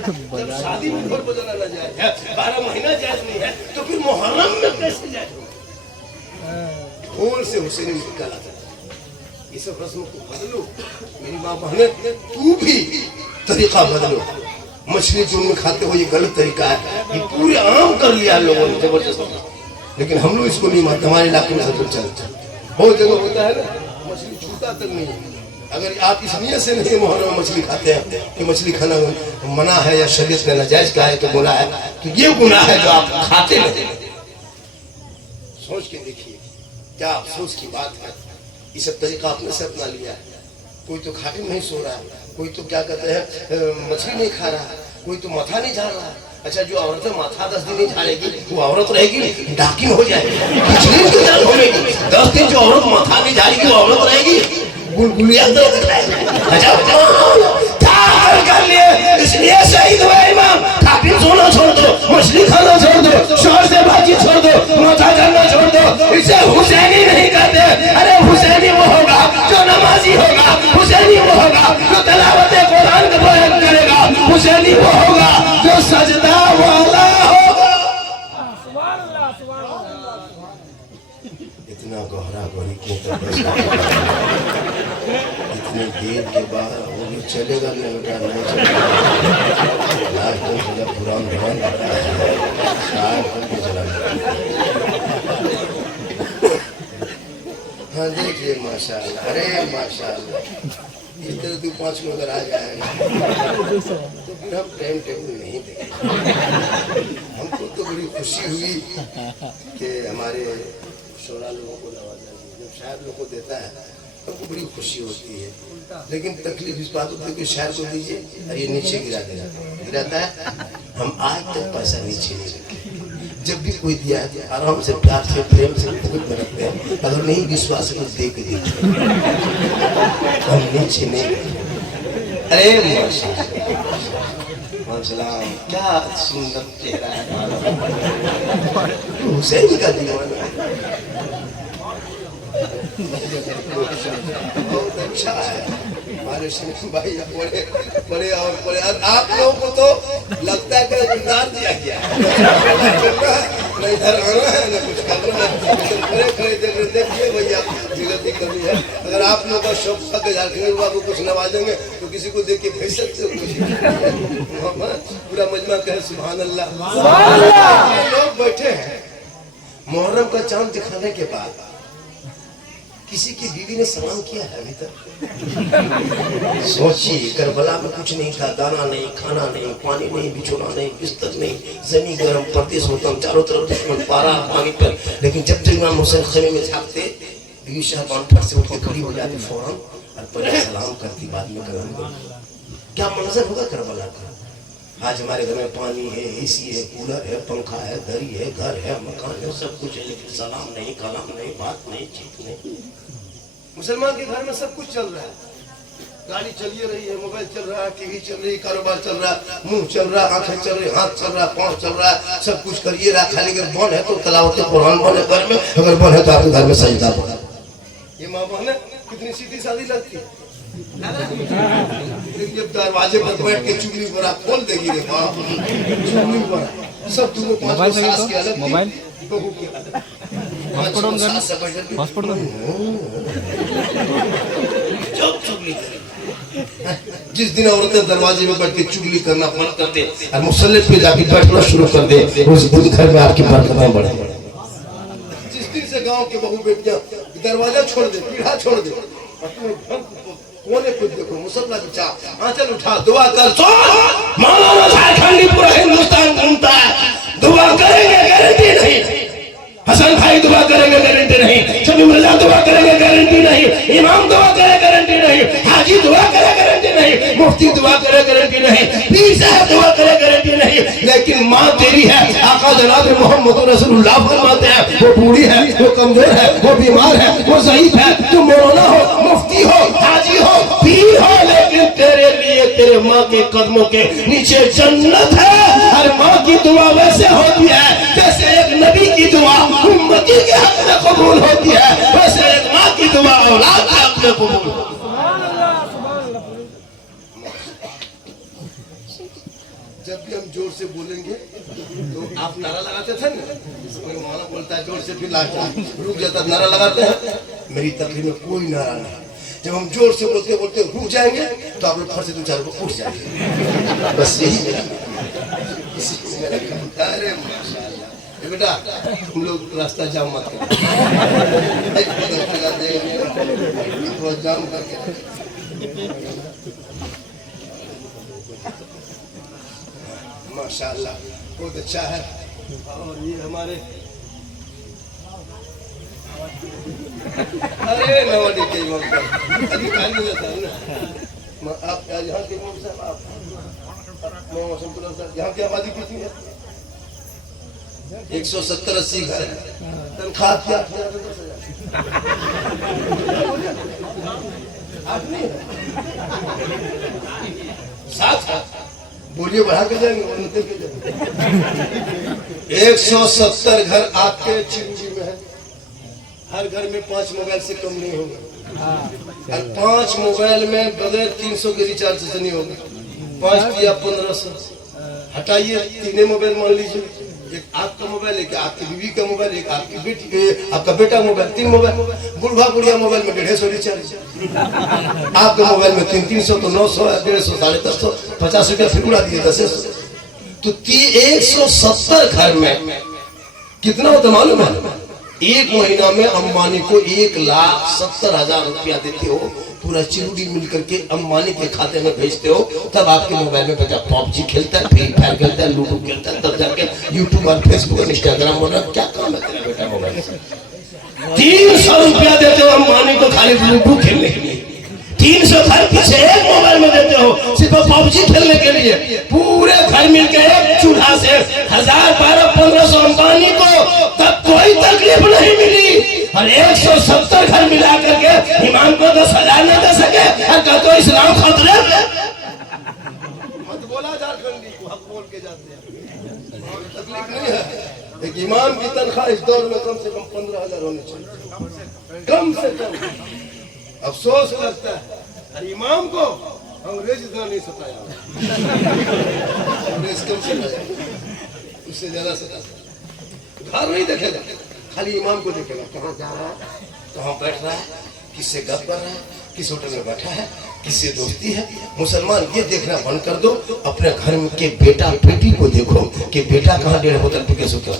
जब शादी में ढोल बजाना ना जाए, 12 महीना जायज नहीं है तो फिर मुहर्रम में कैसे जाए? ढोल से हुसैनी निकाला था। ये सब रस्म को बदलो। मेरी माँ बहने तू भी तरीका बदलो। मछली चून में खाते हो ये गलत तरीका है, ये पूरे आम कर लिया लोगों ने जबरदस्ती। लेकिन हम लोग इसको नहीं मानते, हमारे इलाके में सब चलता है। बहुत जगह होता है ना, मछली छूता तक नहीं है। अगर आप इस नियत से नहीं मुहर्रम में मछली खाते हैं कि मछली खाना मना है या शरीयत में नाजायज का है तो गुनाह है, तो ये गुनाह है जो आप खाते नहीं। सोच के देखिए क्या अफसोस की बात है। ये सब तरीका आपने से अपना लिया है। कोई तो खाटे में नहीं सो रहा, कोई तो क्या कहते हैं मछली नहीं खा रहा, कोई तो माथा नहीं झाड़ रहा। अच्छा जो औरतें माथा 10 दिन नहीं झाड़ेगी वो औरत रहेगी, डाकिन हो जाएगी, खिचड़ी की तरह घूमेगी। 10 दिन जो औरत माथा नहीं झाड़ेगी वो औरत रहेगी, गुलगुलिया तो अच्छा कर लिए। इसलिए शहीद हुए इमाम, खाकी सोना छोड़ दो, मछली खाना छोड़ दो, शोर से बाजी छोड़ दो, माथा झाड़ना छोड़ दो। इसे हुसैनी नहीं कहते। अरे हुसैनी वो होगा जो नमाजी होगा, हुसैनी वो होगा जो तिलावत कुरान का बयान करेगा, हुसैनी वो होगा जो सजदा वाला होगा। इतना गहरा गहरी क्यों इतनी देर के बाद वो भी चलेगा नहीं बेटा, नहीं चलेगा। लास्ट में चला पुरान ध्यान हाँ देखिए माशाल्लाह। अरे माशाल्लाह इस तरह तू 5 में अगर आ जाएगा तो फिर हम टाइम टेबल नहीं देंगे। हमको तो बड़ी खुशी हुई कि हमारे 16 लोगों को नवाजा। जब शायद लोगों को देता है हमको बड़ी खुशी होती है, लेकिन तकलीफ इस बात होती है कि शायर को दीजिए और ये नीचे गिराता है। हम आज तक पैसा नीचे नहीं रखे। जब भी कोई दिया है आराम से प्यार से प्रेम से पॉकेट में रखते हैं। अगर नहीं विश्वास है तो दे के दीजिए, हम नीचे नहीं रखे। अरे माशाल्लाह क्या सुंदर चेहरा है हुसैन का दीवाना है। बहुत अच्छा है हमारे शरीफ भाई बड़े बड़े और बड़े। आप लोगों को तो लगता है कि गुजार दिया गया न इधर आना है न कुछ करना है। खड़े खड़े देखिए भैया जगती कमी है। अगर आप लोगों का शौक था कि झारखंड बाबू कुछ नवाजेंगे तो किसी को देख के भेज सकते हो। पूरा मजमा कहे सुभान अल्लाह। लोग बैठे हैं मुहर्रम का चांद दिखाने के बाद किसी की बीवी ने सलाम किया है अभी तक? सोचिए करबला में कुछ नहीं था, दाना नहीं, खाना नहीं, पानी नहीं, बिछोना नहीं, बिस्तर नहीं, जमीन गर्म, पर्दे सोतम, चारों तरफ दुश्मन, पारा पानी पर। लेकिन जब तक इमाम हुसैन खैमे में झाँकते बीवी शाहबान फट से उठ के खड़ी हो जाती फौरन और पहले सलाम करती, बाद में कलाम। क्या मंजर होगा करबला का? आज हमारे घर में पानी है, एसी है, कूलर है, पंखा है, दरी है, घर है, मकान है, सब कुछ है, लेकिन सलाम नहीं, कलाम नहीं, बात नहीं, चीख नहीं। मुसलमान के घर में सब कुछ चल रहा है, गाड़ी चलिए रही है, मोबाइल चल रहा है, टीवी चल रही है, कारोबार चल रहा है, मुंह चल रहा है, आंखें चल रही, हाथ चल रहा है, पाँव चल रहा है, सब कुछ करिए रहा। खाली अगर बन है तो तलावत कुरान बन है घर में, अगर बन है तो आपके घर में सजदा बन। ये माँ बहन कितनी सीधी सादी लगती है। जब दरवाजे पर बैठ के चुगली बोरा खोल देगी रे बाप, चुगली बोरा सब तुमको 5 सास के अलग मोबाइल बहू के अलग पासपोर्ट चुगली करेगी। जिस दिन औरतें दरवाजे में बैठ के चुगली करना बंद कर दे और मुसल्ले पे जाके बैठना शुरू कर दे, उस दिन घर में आपकी बरकतें बढ़े। जिस दिन से गांव के बहू बेटियां दरवाजा छोड़ दे, पीढ़ा छोड़ दे, कोने कुछ देखो मुसल्ला की चाह आंचल उठा दुआ कर सो। मौलाना झारखंडी पूरा हिंदुस्तान घूमता है, दुआ करेंगे गारंटी नहीं। हसन भाई दुआ करेंगे गारंटी नहीं, शमीम रजा दुआ करेंगे गारंटी नहीं, इमाम दुआ करे गारंटी नहीं, हाजी दुआ करे गारंटी नहीं, मुफ्ती लेकिन माँ तेरी है। आका जनाब मोहम्मद रसूलुल्लाह फरमाते हैं वो बूढ़ी है, वो कमजोर है, वो बीमार है, वो ज़ईफ है, तुम मौलाना हो, मुफ्ती हो, हाजी हो, पीर हो, लेकिन तेरे लिए तेरे माँ के कदमों के नीचे जन्नत है। हर माँ की दुआ वैसे होती है जैसे एक नबी की दुआ उम्मती के हक में कबूल होती है, वैसे एक माँ की दुआ औलाद के हक में कबूल होती है। जब भी हम जोर से बोलेंगे तो आप नारा लगाते थे ना, कोई मौलाना बोलता है जोर से, फिर लास्ट रुक जाता, नारा लगाते हैं। मेरी तकलीफ में कोई नारा नहीं। जब हम जोर से बोलते बोलते रुक जाएंगे तो आप लोग फट से दो चार को उठ जाएंगे। बस यही मेरा अरे माशाल्लाह बेटा, तुम लोग रास्ता जाम मत करो, जाम करके माशाल्लाह बहुत अच्छा है। और ये हमारे अरे नवाडी के इमाम साहब अभी टाइम नहीं जाता है ना। आप यहाँ के इमाम साहब, आप यहाँ की आबादी कितनी है? 170-80 घर है। तनख्वाह क्या? 7 बोलिए, बढ़ा के जाएंगे। 170 घर आपके चिंजी में है। हर घर में 5 मोबाइल से कम नहीं होगा, और 5 मोबाइल में बगैर 300 के रिचार्ज से नहीं होगा। 5 किया 1500, हटाइए 3 मोबाइल मान लीजिए, एक आपका मोबाइल, एक आपकी बीवी का मोबाइल, एक आपकी बेटी, आपका बेटा मोबाइल, 3 मोबाइल। बुढ़ा बुढ़िया मोबाइल में 150 रिचार्ज, आपके मोबाइल में 300 तो 900, 150, 350, 50 रुपया फिर उड़ा दिए 10। तो 170 घर में कितना होता मालूम है? एक महीना में अंबानी को 1,70,000 रुपया देते हो, पूरा चिरूडी मिल करके अंबानी के खाते में भेजते हो, तब आपके मोबाइल में बच्चा पबजी खेलता है, फ्री फायर खेलता है, लूडो खेलता है, तब जाके यूट्यूब और फेसबुक और इंस्टाग्राम बोल रहा है। क्या काम है तेरा बेटा मोबाइल से? 300 रुपया देते हो अंबानी को खाली लूडो खेलने के लिए, 300 घर पीछे एक मोबाइल में देते हो सिर्फ पबजी खेलने के लिए। पूरे घर मिलकर एक चूल्हा से 1000, 1200, 1500 अंबानी को तब कोई तकलीफ नहीं मिली। और 170 घर मिला करके इमाम को 10,000 नहीं दे सके, और कहते हो इस्लाम खतरे में। मत बोला झारखंडी को, हम बोल के जाते हैं, तकलीफ नहीं है। एक इमाम की तनख्वाह इस दौर में कम से कम 15,000 होनी चाहिए, कम से कम। अफसोस लगता है अरे इमाम को अंग्रेज इतना नहीं सताया, अंग्रेज कम सताया, उससे ज्यादा सताया। घर नहीं देखेगा, खाली इमाम को देखेगा, कहाँ जा रहा है, कहाँ बैठ रहा है, किससे गप कर रहा है, किस होटल में बैठा है, किससे दोस्ती है। मुसलमान ये देखना बंद कर दो, अपने घर में के बेटा बेटी को देखो कि बेटा कहाँ 1.5 बोतल पी के सोता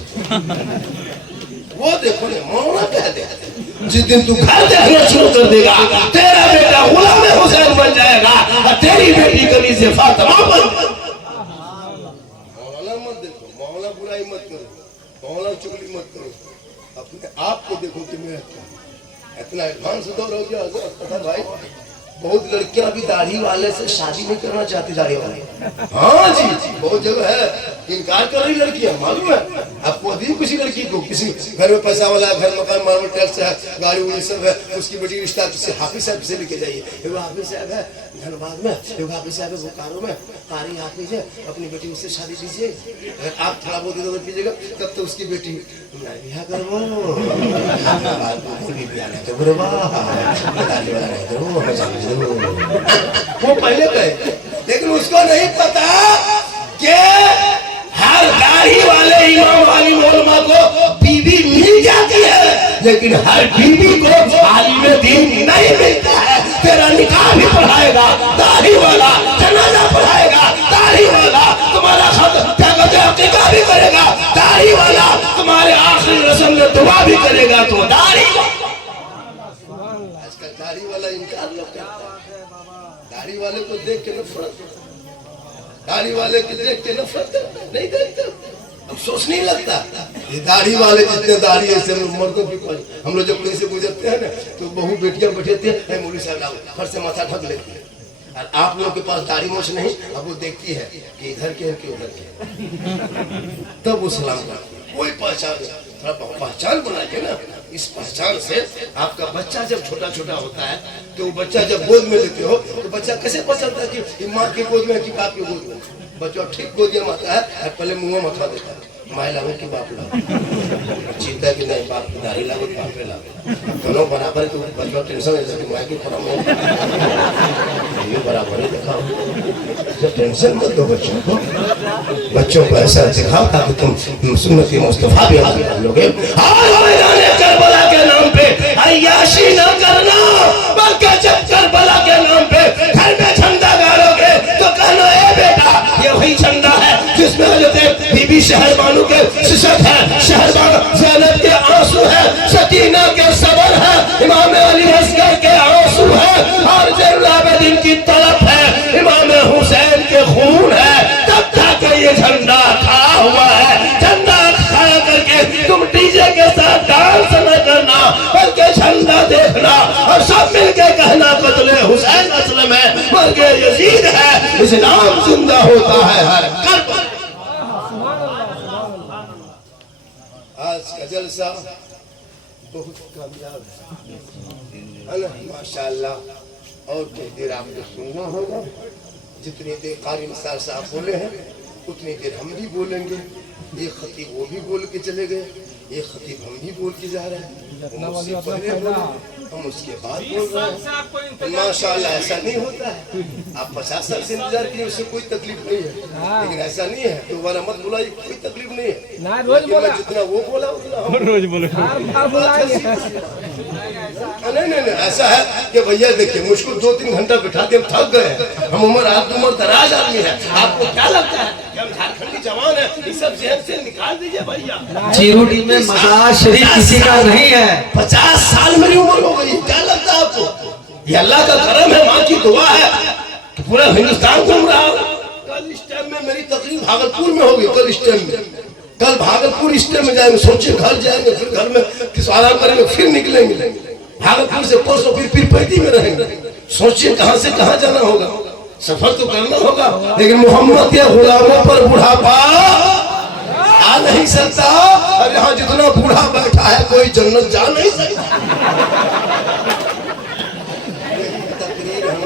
वो देखो ना। मौलाना कह दे, जिस दिन तू घर देखना शुरू कर देगा, तेरा बेटा गुलाम हुसैन बन जाएगा और तेरी बेटी कनीज़ फातिमा बन जाएगी। मौलाना मत देखो, मौलाना बुराई मत करो, मौलाना चुगली मत करो, अपने आप को देखो कि मैं इतना एडवांस दौर हो गया। पता भाई, बहुत लड़कियां भी दाढ़ी वाले से शादी नहीं करना चाहती, दाढ़ी वाले। हाँ जी, बहुत जगह है, इनकार कर रही लड़कियां, मालूम है आपको। अभी किसी लड़की को, किसी घर में पैसा वाला है, घर मकान मार्बल टैक्स है, गाड़ी उड़ी सब है, उसकी बेटी रिश्ता किसी हाफिज साहब से लेके जाइए। एगो हाफिज साहब है धनबाद में, एगो हाफिज साहब है बोकारो में, कारी हाफिज है, अपनी बेटी उससे शादी कीजिए। अगर आप थोड़ा बहुत इधर कीजिएगा तब तो उसकी बेटी ब्याह करो, वो पहले कहे, लेकिन उसको नहीं पता कि हर दाढ़ी वाले इमाम वाली मोलमा को बीवी मिल जाती है, लेकिन हर बीवी को आलिम दीन नहीं मिलता है। तेरा निकाह भी पढ़ाएगा दाढ़ी वाला, जनाजा पढ़ाएगा दाढ़ी वाला, तुम्हारा क्या कहते हैं अकीका भी करेगा दाढ़ी वाला, तुम्हारे आखिरी रस्म में दुआ भी करेगा तो दाढ़ी। आजकल दाढ़ी वाला इनकार लोग करता है, दाढ़ी वाले को देख के नफरत, दाढ़ी वाले को देख के नफरत नहीं देखते, अफसोस नहीं लगता। ये दाढ़ी वाले जितने दाढ़ी ऐसे मर्दों की, हम लोग जब कहीं से गुजरते हैं ना तो बहु बेटियां बैठे थे, मौलवी साहब फर से माथा ढक लेती है, और आप लोग के पास दाढ़ी मूछ नहीं, अब वो देखती है कि इधर के कि उधर के, तब वो सलाम करती है। कोई पहचान, थोड़ा पहचान बनाइए ना। इस पहचान से आपका बच्चा जब छोटा छोटा होता है तो वो बच्चा जब गोद में लेते हो तो बच्चा कैसे पहचानता है कि माँ के गोद में कि बाप के गोद में। बच्चा ठीक गोदिया में आता है, पहले मुँह में मथा देता है, माए लागो कि बाप लागो, चिंता कि नहीं बाप की दाढ़ी लागो बापे लागो, दोनों बराबर है। तो बच्चा टेंशन है कि माए की फरा में ये बराबर है। दिखाओ जब टेंशन मत दो बच्चों को, बच्चों को ऐसा दिखाओ ताकि तुम सुन्नती मुस्तफा भी हम लोग करबला के नाम पे अय्याशी न करना, बल्कि जब करबला के नाम पे घर में झंडा गाड़ोगे तो कहना ए बेटा ये वही झंडा है जिसमें हजरत बीबी शहरबानू के शिशक है, शहरबानू ज़ैनब के आंसू है, सकीना के सबर है, इमाम अली असगर के आंसू है, और ज़ैनुल आबिदीन की तड़प है, इमाम हुसैन के खून है। तब जाके ये झंडा खड़ा हुआ है। झंडा खड़ा करके तुम डीजे के साथ डांस न करना, बल्कि झंडा देखना और सब मिलके कहना कत्ले हुसैन असल में मर्गे यजीद है, इस्लाम जिंदा होता है हर करबला। आज का जलसा बहुत कामयाब है ना, माशाअल्लाह। और कुछ देर आपको सुनना होगा, जितनी देर कारी निसार साहब बोले हैं उतनी देर हम भी बोलेंगे। ये खतीब वो भी बोल के चले गए, ये खतीब हम भी बोल के जा रहे हैं, हम उसके बाद बोल रहे हैं। माशाअल्लाह ऐसा नहीं होता है। आप 50 साल से इंतजार किए, उससे कोई तकलीफ नहीं है, लेकिन ऐसा नहीं है तो वाला मत बुलाइए, कोई तकलीफ नहीं है। रोज बोला जितना वो बोला उतना रोज बोले। नहीं ऐसा है कि भैया देखिए मुझको 2-3 घंटा बिठा के हम थक गए, हम उम्र दराज आदमी है। आपको क्या लगता है कि हम झारखंडी जवान है? इस सब जहन से निकाल दीजिए भैया। चिरोटी में मसाज शरीफ किसी का नहीं है। 50 साल मेरी उम्र हो गई, क्या लगता है आपको? ये अल्लाह का करम है, माँ की दुआ है कि पूरा हिंदुस्तान घूम रहा हूँ। कल इस टाइम में मेरी तकरीर भागलपुर में होगी, कल इस टाइम में, कल भागलपुर इस टाइम में जाएंगे, सोचिए घर जाएंगे, फिर घर में किस आराम करेंगे, फिर निकलेंगे भागलपुर से, परसों फिर पीरपैती में रहेंगे। सोचिए कहाँ से कहाँ जाना होगा, सफर तो करना होगा। लेकिन मोहम्मद के गुलामों पर बुढ़ापा आ नहीं सकता। और यहाँ जितना बूढ़ा बैठा है कोई जन्नत जा नहीं सकता। तकरीर हम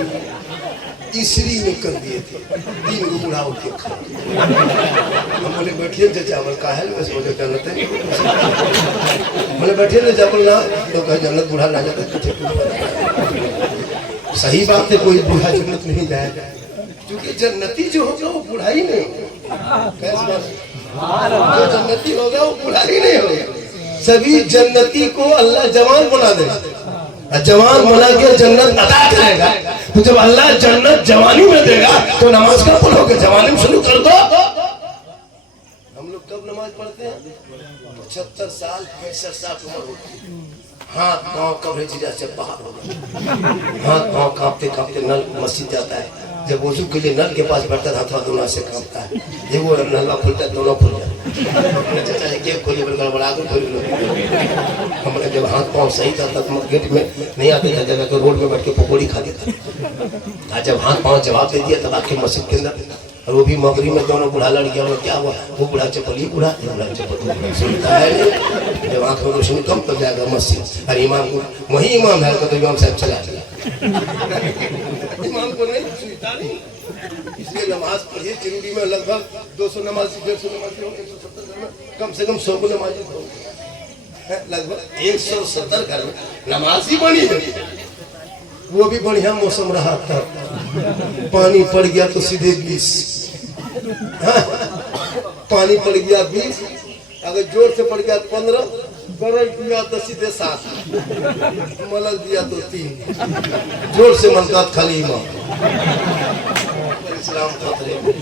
तीसरी में कर दिए थे, 3 गो बूढ़ा उठ के खा। हम बोले बैठिए जो चावल का है बस मुझे जन्नत है। बोले बैठिए जो चावल ना तो कहे जन्नत बूढ़ा ना जाता। सही बात है, कोई बूढ़ा जन्नत नहीं जाएगा, क्योंकि जन्नती जो होगा वो बूढ़ा ही नहीं होगा। जो जन्नती होगा वो बूढ़ा ही नहीं होगा। सभी जन्नती को अल्लाह जवान बना देगा, जवान बना के जन्नत अदा करेगा। तो जब अल्लाह जन्नत जवानी में देगा तो नमाज कब पढ़ोगे? जवानी में शुरू कर दो। हम लोग कब नमाज पढ़ते हैं? 75 साल 65 साल उम्र होती है। हाथ पाँव कब्र से बाहर हो गए, हाथ पाँव कांपते कांपते नल मस्जिद जाता है। जब वजू के लिए नल के पास बैठता था तो दोनों से कांपता है, ये वो नलवा खुलता है दोनों खुल जाता है। खोली गड़बड़ा कर खोली। हमारा जब हाथ पाँव सही था तब गेट में नहीं आते थे, जगह तो रोड में बैठ के पकौड़ी खाते थे। जब हाथ पाँव जवाब दे दिया तब आके मस्जिद के अंदर, और वो भी मगरी में दोनों बूढ़ा लड़ गया। क्या हुआ? वो बूढ़ा चप्पल ही बूढ़ा चप्पल सुनता है नहीं। जब आंख में रोशनी कम तो जाएगा मस्जिद, और इमाम को वही इमाम है तो इमाम साहब चला गया। इमाम को नहीं सुनता नहीं, इसलिए नमाज पढ़िए। चिरोटी में लगभग 200 नमाजी 150 नमाजी होंगे, 170 घर में कम से कम 100 नमाजी होंगे। लगभग 170 घर में नमाजी बनी है। वो भी बढ़िया मौसम रहा था, पानी पड़ गया तो सीधे 20, पानी पड़ गया 20, अगर जोर से पड़ गया 15, बरस दिया तो सीधे 7, मलक दिया तो 3, जोर से मलकात खाली इमाम। इस्लाम खतरे में,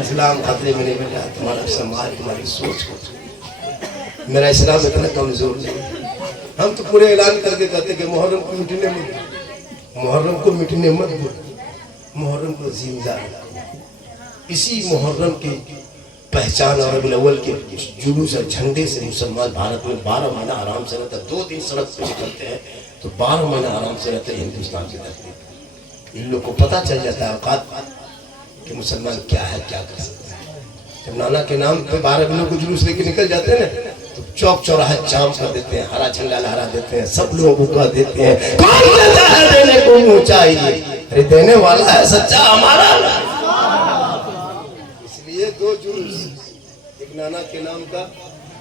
इस्लाम खतरे में नहीं बेटा। तुम्हारा समाज, तुम्हारी सोच को, मेरा इस्लाम इतना कमजोर नहीं। हम तो पूरे ऐलान करके कहते कि मुहर्रम को मिटने मत, मुहर्रम को मिटने मत दो, मुहर्रम को जिंदा रखो। इसी मुहर्रम की पहचान और रबीउल अव्वल के जुलूस और झंडे से मुसलमान भारत में 12 महीना आराम से रहता है। 2 दिन सड़क पे निकलते हैं तो 12 महीना आराम से रहते हैं हिंदुस्तान की धरती। इन लोग को पता चल जाता है औकात कि मुसलमान क्या है, क्या कर सकता है। जब नाना के नाम पे 12 बहनों को जुलूस लेके निकल जाते हैं ना, तो चौक चौराहा जाम कर देते हैं, हरा झंडा लहरा देते हैं, सब लोगों को कह देते हैं कौन देता है देने को मुँह चाहिए, अरे देने वाला है सच्चा हमारा। इसलिए 2 जुलूस, एक नाना के नाम का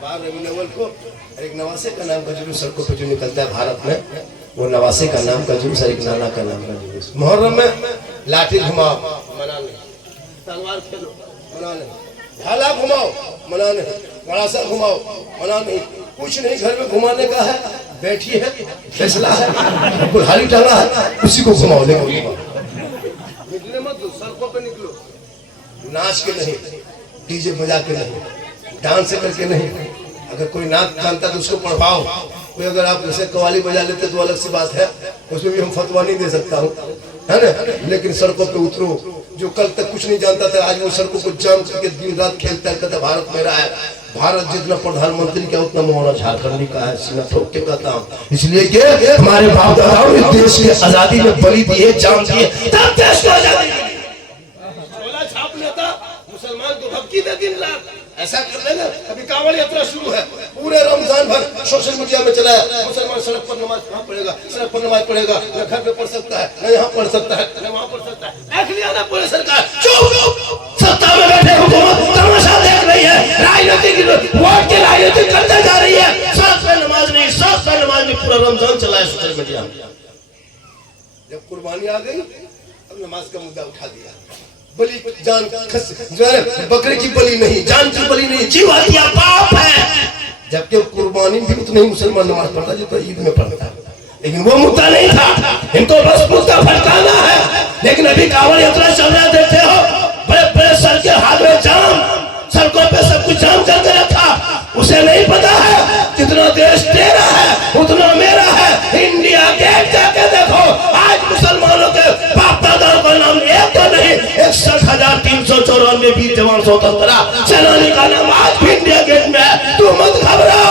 12 रबीउल अव्वल को, और एक नवासे का नाम का जुलूस सड़कों पे जो निकलता है भारत में, वो नवासे का नाम का जुलूस और एक नाना का नाम का जुलूस। मुहर्रम में लाठी घुमाओ मना नहीं, तलवार खेलो मना नहीं, भाला घुमाओ मना नहीं, गड़ासा घुमाओ मना नहीं, कुछ नहीं घर में घुमाने का है, बैठी है फैसला है, कुल्हाड़ी टांगा है उसी को घुमाओ, लेकिन निकले मत, सड़कों पे निकलो, नाच के नहीं, डीजे बजा के नहीं, डांस करके नहीं। अगर कोई नाच जानता तो उसको पढ़वाओ, कोई अगर आप जैसे कव्वाली बजा लेते तो अलग सी बात है, उसमें भी हम फतवा नहीं दे सकता हूँ, है ना। लेकिन सड़कों पे उतरो, जो कल तक कुछ नहीं जानता था आज वो सड़कों को जाम करके दिन रात खेलता है, कहता भारत मेरा है। भारत जितना प्रधानमंत्री का उतना मोहना झारखंडी का है, सीना ठोक के कहता हूँ। इसलिए कि हमारे बाप दादाओं ने देश की आजादी में बलि दिए, जान दिए, तब देश को आजादी छाप लेता, मुसलमान को धमकी दे दिन रात, ऐसा कर लेना। अभी कांवड़ यात्रा शुरू है, पूरे रमजान भर सोशल मीडिया में चला है, मुसलमान सड़क पर नमाज कहाँ पढ़ेगा, सड़क पर नमाज पढ़ेगा, न घर पे पढ़ सकता है, न यहाँ पढ़ सकता है, न वहाँ पढ़ सकता है। देख लिया ना पूरी सरकार, चुप, सत्ता में बैठे हुकूमत तमाशा देख रही है, राजनीतिक वोट की राजनीति करते जा रही है, साथ में नमाज नहीं, साथ में नमाज नहीं, पूरा रमजान चला है सोशल मीडिया में। जब कुर्बानी आ गई, अब नमाज का मुद्दा उठा दिया, बलि जान जो है बकरे की बलि नहीं, जान की बलि नहीं, जीव हत्या पाप है। जबकि कुर्बानी भी उतना ही मुसलमान नमाज पढ़ता जो तो ईद में पढ़ता, लेकिन वो मुद्दा नहीं था, इनको बस मुद्दा भटकाना है। लेकिन अभी कांवड़ यात्रा चल रहा देखते हो, बड़े बड़े सर के हाथ में जाम, सड़कों पे सब कुछ जाम करके रखा, उसे नहीं पता है जितना देश तेरा है उतना मेरा है। इंडिया गेट जाके देखो, आज मुसलमानों के बाप दादाओं का नाम एक तो नहीं, 61,394 वीर जवान स्वतंत्रता सेनानी का नाम आज भी इंडिया गेट में है। तू मत घबरा,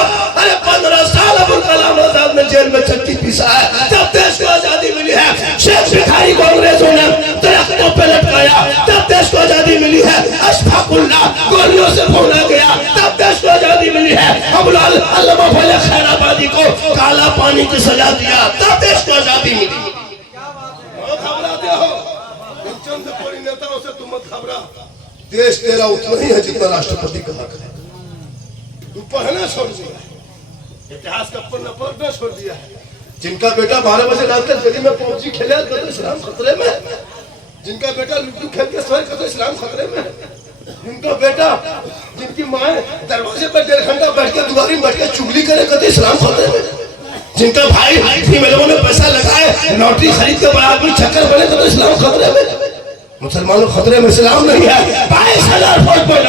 अरे 15 साल अबुल कलाम आजाद ने जेल में चक्की पीसा है, जब देश को आजादी मिली है। शेख भिखारी को अंग्रेजों ने दरख्तों पे लटकाया, तब देश को आजादी मिली है। अशफाकुल्लाह गोलियों से भूना गया, तब देश को आजादी मिली है। अबुलाल अल्लामा फजल खैराबादी को काला पानी की सजा दिया, तब देश को आजादी मिली। घबराते हो, चंद कोई नेताओं से तुम मत घबरा, देश तेरा उतना ही है जितना राष्ट्रपति का हक है। तू पढ़ना छोड़ दिया है, इतिहास का पढ़ना छोड़ दिया है। जिनका बेटा 12 बजे रात तक गली में पहुंची खेले तो इस्लाम खतरे में है, जिनका बेटा लुड्डू खेल के सोए तो इस्लाम खतरे में है, जिनका बेटा जिनकी माँ दरवाजे पर 1.5 घंटा बैठ के दुआरी में बैठ के चुगली करे तो इस्लाम खतरे में, जिनका भाई फीमेलों ने पैसा लगाए लॉटरी खरीद के बराबर चक्कर बने तो इस्लाम खतरे में। मुसलमानों खतरे में इस्लाम नहीं है। 22,000 फौज पर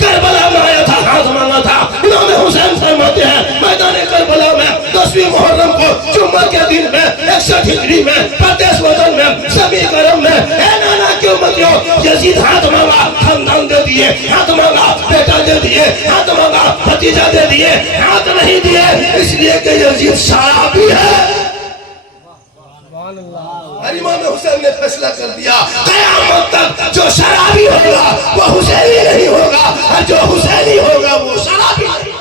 करबला में आया था, हाथ मांगा था। इमाम हुसैन फरमाते हैं मैदान करबला में 10वीं मुहर्रम को जुम्मा के दिन में 61 हिजरी में प्रदेश वतन में सभी करम में ए नाना क्यों मतियो, यजीद हाथ मांगा खानदान दे दिए, हाथ मांगा बेटा दे दिए, हाथ मांगा भतीजा दे दिए, हाथ नहीं दिए इसलिए कि यजीद शराबी है। इमाम हुसैन ने फैसला कर दिया क़यामत तक जो शराबी होगा वो हुसैनी नहीं होगा, और जो हुसैनी होगा वो शराबी नहीं।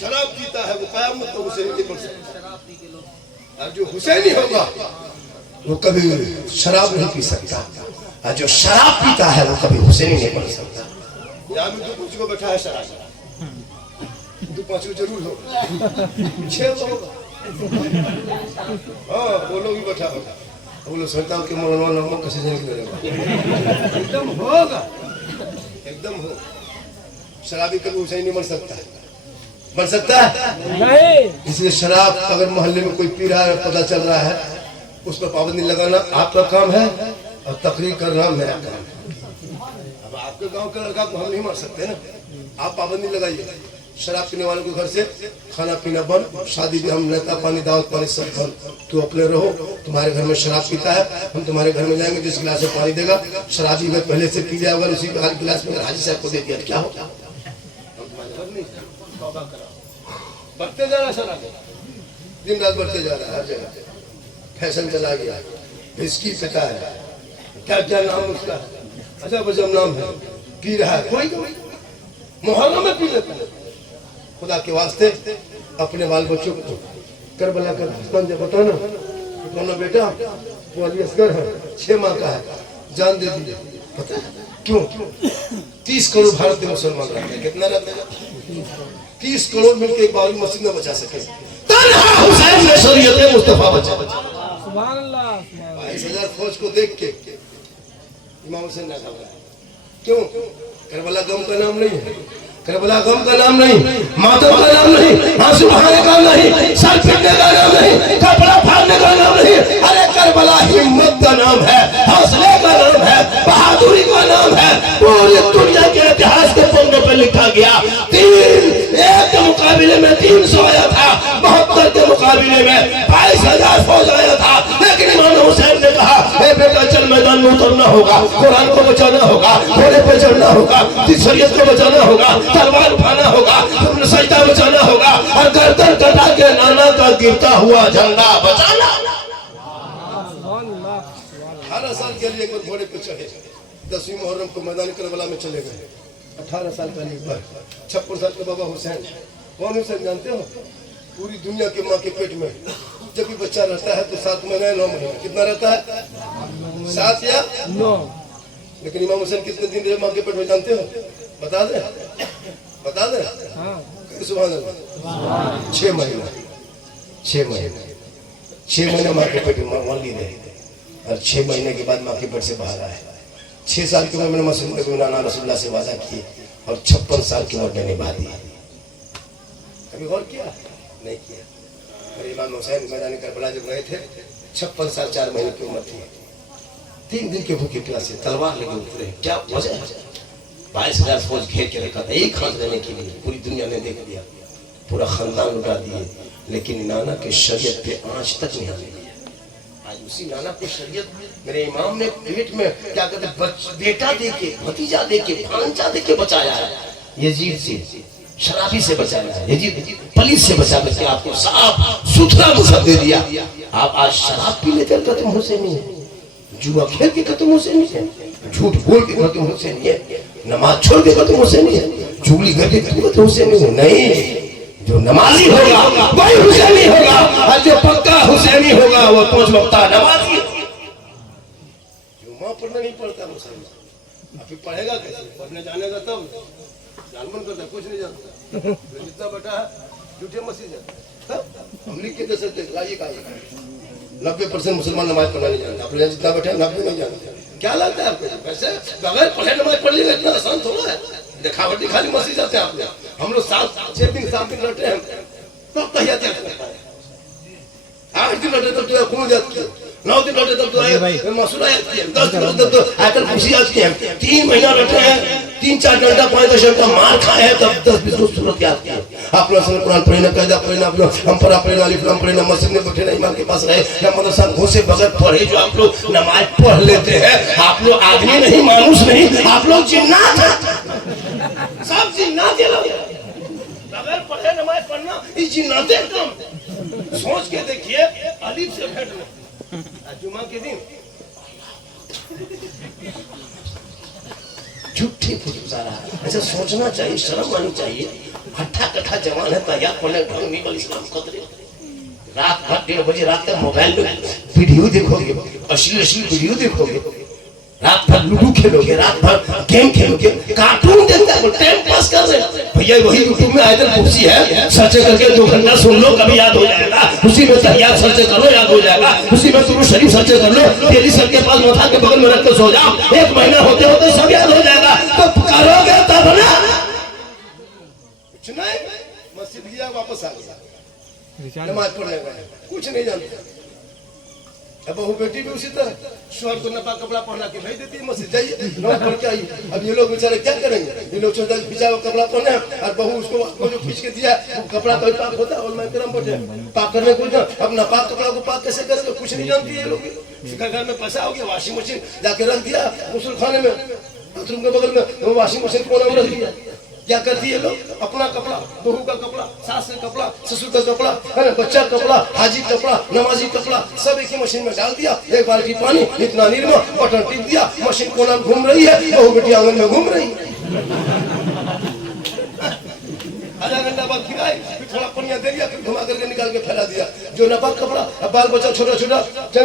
शराब पीता है वो क़यामत तक हुसैनी नहीं बन सकता, और जो हुसैनी होगा वो कभी शराब नहीं पी सकता, और जो शराब पीता है वो कभी हुसैनी नहीं बन सकता। यहाँ में जो कुछ को बैठा है शराब, 2-5 जरूर होगा, 6 होगा, हाँ वो लोग भी बैठा होगा, वो लोग सोचता हो कि मौलाना नंबर कैसे निकलेगा, एकदम होगा, एकदम हो। शराबी कभी हुसैनी नहीं बन सकता है। इसलिए शराब अगर मोहल्ले में कोई पी रहा है पता चल रहा है, उस पर पाबंदी लगाना आपका काम है और तकरीर करना मेरा काम है। अब आपके गांव का लड़का को हम नहीं मार सकते ना, आप पाबंदी लगाइए। शराब पीने वालों के घर से खाना पीना बंद, शादी भी हम नेता पानी दावत पानी सब बंद। तू अपने रहो, तुम्हारे घर में शराब पीता है हम तुम्हारे घर में जाएंगे, जिस गिलास में पानी देगा शराबी अगर पहले से पी लिया होगा उसी गिलास में हाजी साहब को दे दिया क्या होगा, बढ़ते जा रहा है शराब, दिन रात बढ़ते जा रहा है हर जगह। फैशन चला गया, विस्की पीता है, क्या क्या नाम उसका, अजब अजब नाम है, पी रहा है, कोई मुहर्रम में पी लेता है। खुदा के वास्ते अपने बाल बच्चों को करबला का दुश्मन जब बताना, दोनों बेटा वो अली असगर है, 6 माह का है, जान दे दी। पता है क्यों? 30 करोड़ भारतीय मुसलमान रहते हैं। कितना रहते हैं? 30 करोड़ मिलकर एक बाबरी मस्जिद न बचा सके। तन्हा हुसैन ने शरीयत मुस्तफा बचा। सुभान अल्लाह। 22,000 फौज को देख के इमाम हुसैन ने कहा, क्यों? करबला गम का नाम नहीं है, करबला गम का नाम नहीं, मातम का नाम नहीं, आंसू बहाने का नहीं, सर पीटने का नाम नहीं, कपड़ा फाड़ने का नाम नहीं। अरे करबला हिम्मत का नाम है, हौसले का नाम है, बहादुरी का नाम है। पूरी दुनिया के इतिहास के पन्नों पर लिखा गया, 1 के मुकाबले में 300 आया था, 72 के मुकाबले में 22,000 फौज आया था। लेकिन इमाम हुसैन ने कहा, ए बेटा चल मैदान में उतरना होगा, कुरान को बचाना होगा, घोड़े पे चढ़ना होगा, शरीयत को बचाना होगा, तलवार उठाना होगा, तुमने सजदा बचाना होगा और गर्दन कटा के नाना का गिरता हुआ झंडा बचाना। 18 साल के लिए एक बार घोड़े पे चढ़े, 10वीं मुहर्रम को मैदान करबला में चले गए। 18 साल का लिए 56 साल के बाबा हुसैन। कौन हुसैन जानते हो? पूरी दुनिया के माँ के पेट में जब भी बच्चा रहता है तो 7 महीने 9 महीने, कितना रहता है? 7 या 9। लेकिन इमाम हुसैन कितने दिन रहे माँ के पेट में जानते हो? बता दे, बता दे। सुभान अल्लाह। 6 महीने, 6 महीने, 6 महीने माँ के पेट में मान ली रहे और 6 महीने के बाद माँ के पेट से बाहर आए। 6 साल की उम्र में मस्जिद में नाना रसूलुल्लाह से वादा किए और 56 साल की उम्र में निभा दी। कभी गौर किया? नहीं किया। और इमाम हुसैन मैदान करबला जब गए थे, 56 साल 4 महीने की उम्र थी। 3 दिन के भूखे प्यासे तलवार लेके उतरे। क्या वजह है? 22,000 फौज घेर के रखा था एक हाथ लेने के लिए। पूरी दुनिया ने देख लिया, पूरा खानदान लुटा दिए, लेकिन नाना के शरीयत पे आंच तक नहीं आने दिया। आज उसी नाना को शरीयत मेरे इमाम ने पेट में क्या कहते बेटा दे के, भतीजा दे के, भांजा दे के बचाया है। यजीद से, शराबी से बचाया है, यजीद पुलिस से बचा के आपको साफ सुथरा मजहब दे दिया। आप आज शराब पी लेकर खत्म हुसैनी है, जुआ खेल के खत्म हुसैनी है, झूठ बोल के खत्म हुसैनी है, नमाज छोड़ के खत्म हुसैनी है, चुगली करके खत्म हुसैनी है। नहीं, जो नमाजी होगा वही हुसैनी होगा और जो पक्का हुसैनी होगा वो 5 वक्त नमाजी। जो माँ पढ़ना नहीं पढ़ता हुसैनी, अभी पढ़ेगा कैसे? पढ़ने जानेगा तब जानबन करता, कुछ नहीं जानता। जितना बेटा है झूठे मसीह जाता। हम लिख के दे सकते, लाइए का 90% मुसलमान नमाज पढ़ना नहीं जानता। अपने जितना बैठे 90 नहीं जानते। क्या लगता है आपको? वैसे बगैर पढ़े नमाज पढ़ लेगा इतना आसान थोड़ा है। दिखावटी खाली मस्जिद जाते हैं आपने। हम लोग 6 दिन 7 दिन लौटे हैं, तो तहियात करता है। 8 दिन लौटे तब तो कौन जाती है, 9 दिन लौटे तब तो मसूरा आती है, 10 दिन लौटे तब तो आयतल कुर्सी आती है। 3 महीना लौटे हैं, 3-4 घंटा 5-10 घंटा मार खाए हैं, तब 10-20 सूरत याद किया। आपने कुरान पढ़े ना, कायदा पढ़े ना, हम पढ़ा पढ़े ना, अलिफ लाम पढ़े ना, मस्जिद में बैठे ना, इमाम के पास रहे या मदरसा घुसे बगैर पढ़े जो आप लोग नमाज पढ़ लेते हैं। आप लोग आदमी नहीं, मानुस नहीं, आप लोग जिन्नात हैं, सब जिन्नात है लोग। बगैर पढ़े नमाज पढ़ना इस जिन्नाते काम। सोच के देखिए, अलिफ से भेंट में जुमा के दिन झूठी गुजारा। ऐसा सोचना चाहिए, शर्म आनी चाहिए। हट्ठा कट्ठा जवान है, तैयार पढ़ने ढंग नहीं, बल इस्लाम खतरे। रात भर 1:30 बजे रात तक मोबाइल में वीडियो देखोगे, अश्लील वीडियो देखोगे, रात भर लूडो खेलोगे, रात भर गेम खेलोगे, कार्टून देखते हो, टाइम पास कर रहे हैं। भैया वही यूट्यूब में आयतल कुर्सी है, सर्च करके 2 घंटा सुन लो, कभी याद हो जाएगा। उसी में तहियात सर्च कर लो, याद हो जाएगा। उसी में दुरूद शरीफ सर्च कर लो, तेरी सर के पास मथा के बगल में रख के सो जाओ, 1 महीना होते होते सब याद हो जाएगा। तो करोगे तब ना। कुछ नहीं, मस्जिद गया वापस आ गया, नमाज पढ़ने गए, कुछ नहीं जानते। अब बहू बेटी भी उसी तरह शोहर को नपा कपड़ा पहना के भेज देती है, मस्जिद जाइए नमाज पढ़ के आइए। अब ये लोग बेचारे क्या करेंगे? ये लोग छोटा खिंचा हुआ कपड़ा पहने और बहू उसको जो खींच के दिया कपड़ा कभी पाक होता है और मैं करम बैठे पाक करने को जा। अब नापाक कपड़ा को पाक कैसे करेंगे? कुछ नहीं जानती है लोग। घर में पैसा हो गया, वॉशिंग मशीन जाके रख दिया गुस्ल खाने में, बाथरूम के बगल में, वॉशिंग मशीन कोना में रख दिया। क्या करती है लोग? अपना कपड़ा, बहू का कपड़ा, सास का कपड़ा, ससुर का कपड़ा, है ना, बच्चा कपड़ा, हाजी कपड़ा, नमाजी कपड़ा, सब एक ही मशीन में डाल दिया। एक बाल्टी पानी, इतना निरमा, बटन टिप दिया, मशीन कोना घूम रही है, बहू बेटी आंगन में घूम रही है। आधा घंटा बाद फिर आए, फिर थोड़ा पनिया दे दिया, फिर घुमा करके निकाल के फैला दिया। जो नापाक कपड़ा, अब बाल बच्चा छोटा छोटा होता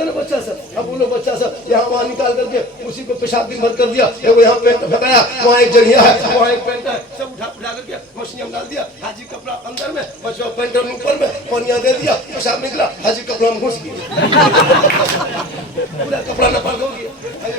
है ना बच्चा सब, अब वो लोग बच्चा सब यहाँ वहाँ निकाल करके उसी को पेशाब दिन भर कर दिया। वो यहाँ पेंट फेंकाया, वहाँ एक जगह है, वहाँ एक पेंट है, सब उठा करके मशीन में डाल दिया। हाजी कपड़ा अंदर में, बच्चा पेंट ऊपर में, पनिया दे दिया, पेशाब निकला, हाजी कपड़ा में घुस गया, पूरा कपड़ा नापाक हो गया।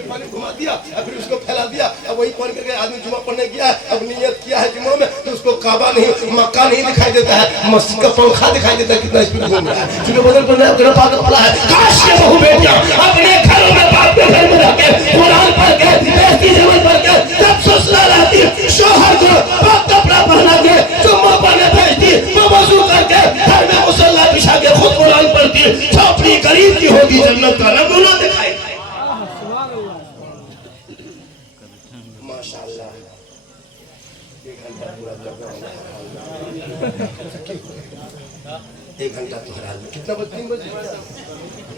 पानी घुमा दिया, फिर उसको फैला दिया। अब वही पढ़ करके आदमी जुमा पढ़ने गया, अब नियत किया है जुमा में, तो उसको काबा नहीं, मक्का नहीं दिखाई देता है, मस्जिद का पंखा दिखाई देता है, कितना स्पीड घूम रहा है। क्योंकि बदल पर नया पागल पड़ा है। काश के बहू बेटियां अपने घरों में, बाप के घर में रहकर कुरान पढ़ के, बेहती जमन पढ़ के, जब ससुराल आती शौहर को पाक कपड़ा पहना के जुम्मा पढ़ने भेजती, वो वजू करके घर में मुसल्ला बिछा के खुद कुरान पढ़ती, झोपड़ी गरीब की होगी, जन्नत का नमूना दिखाई। माशाअल्लाह, एक घंटा तो हरा लो। कितना बज? 3 बजे,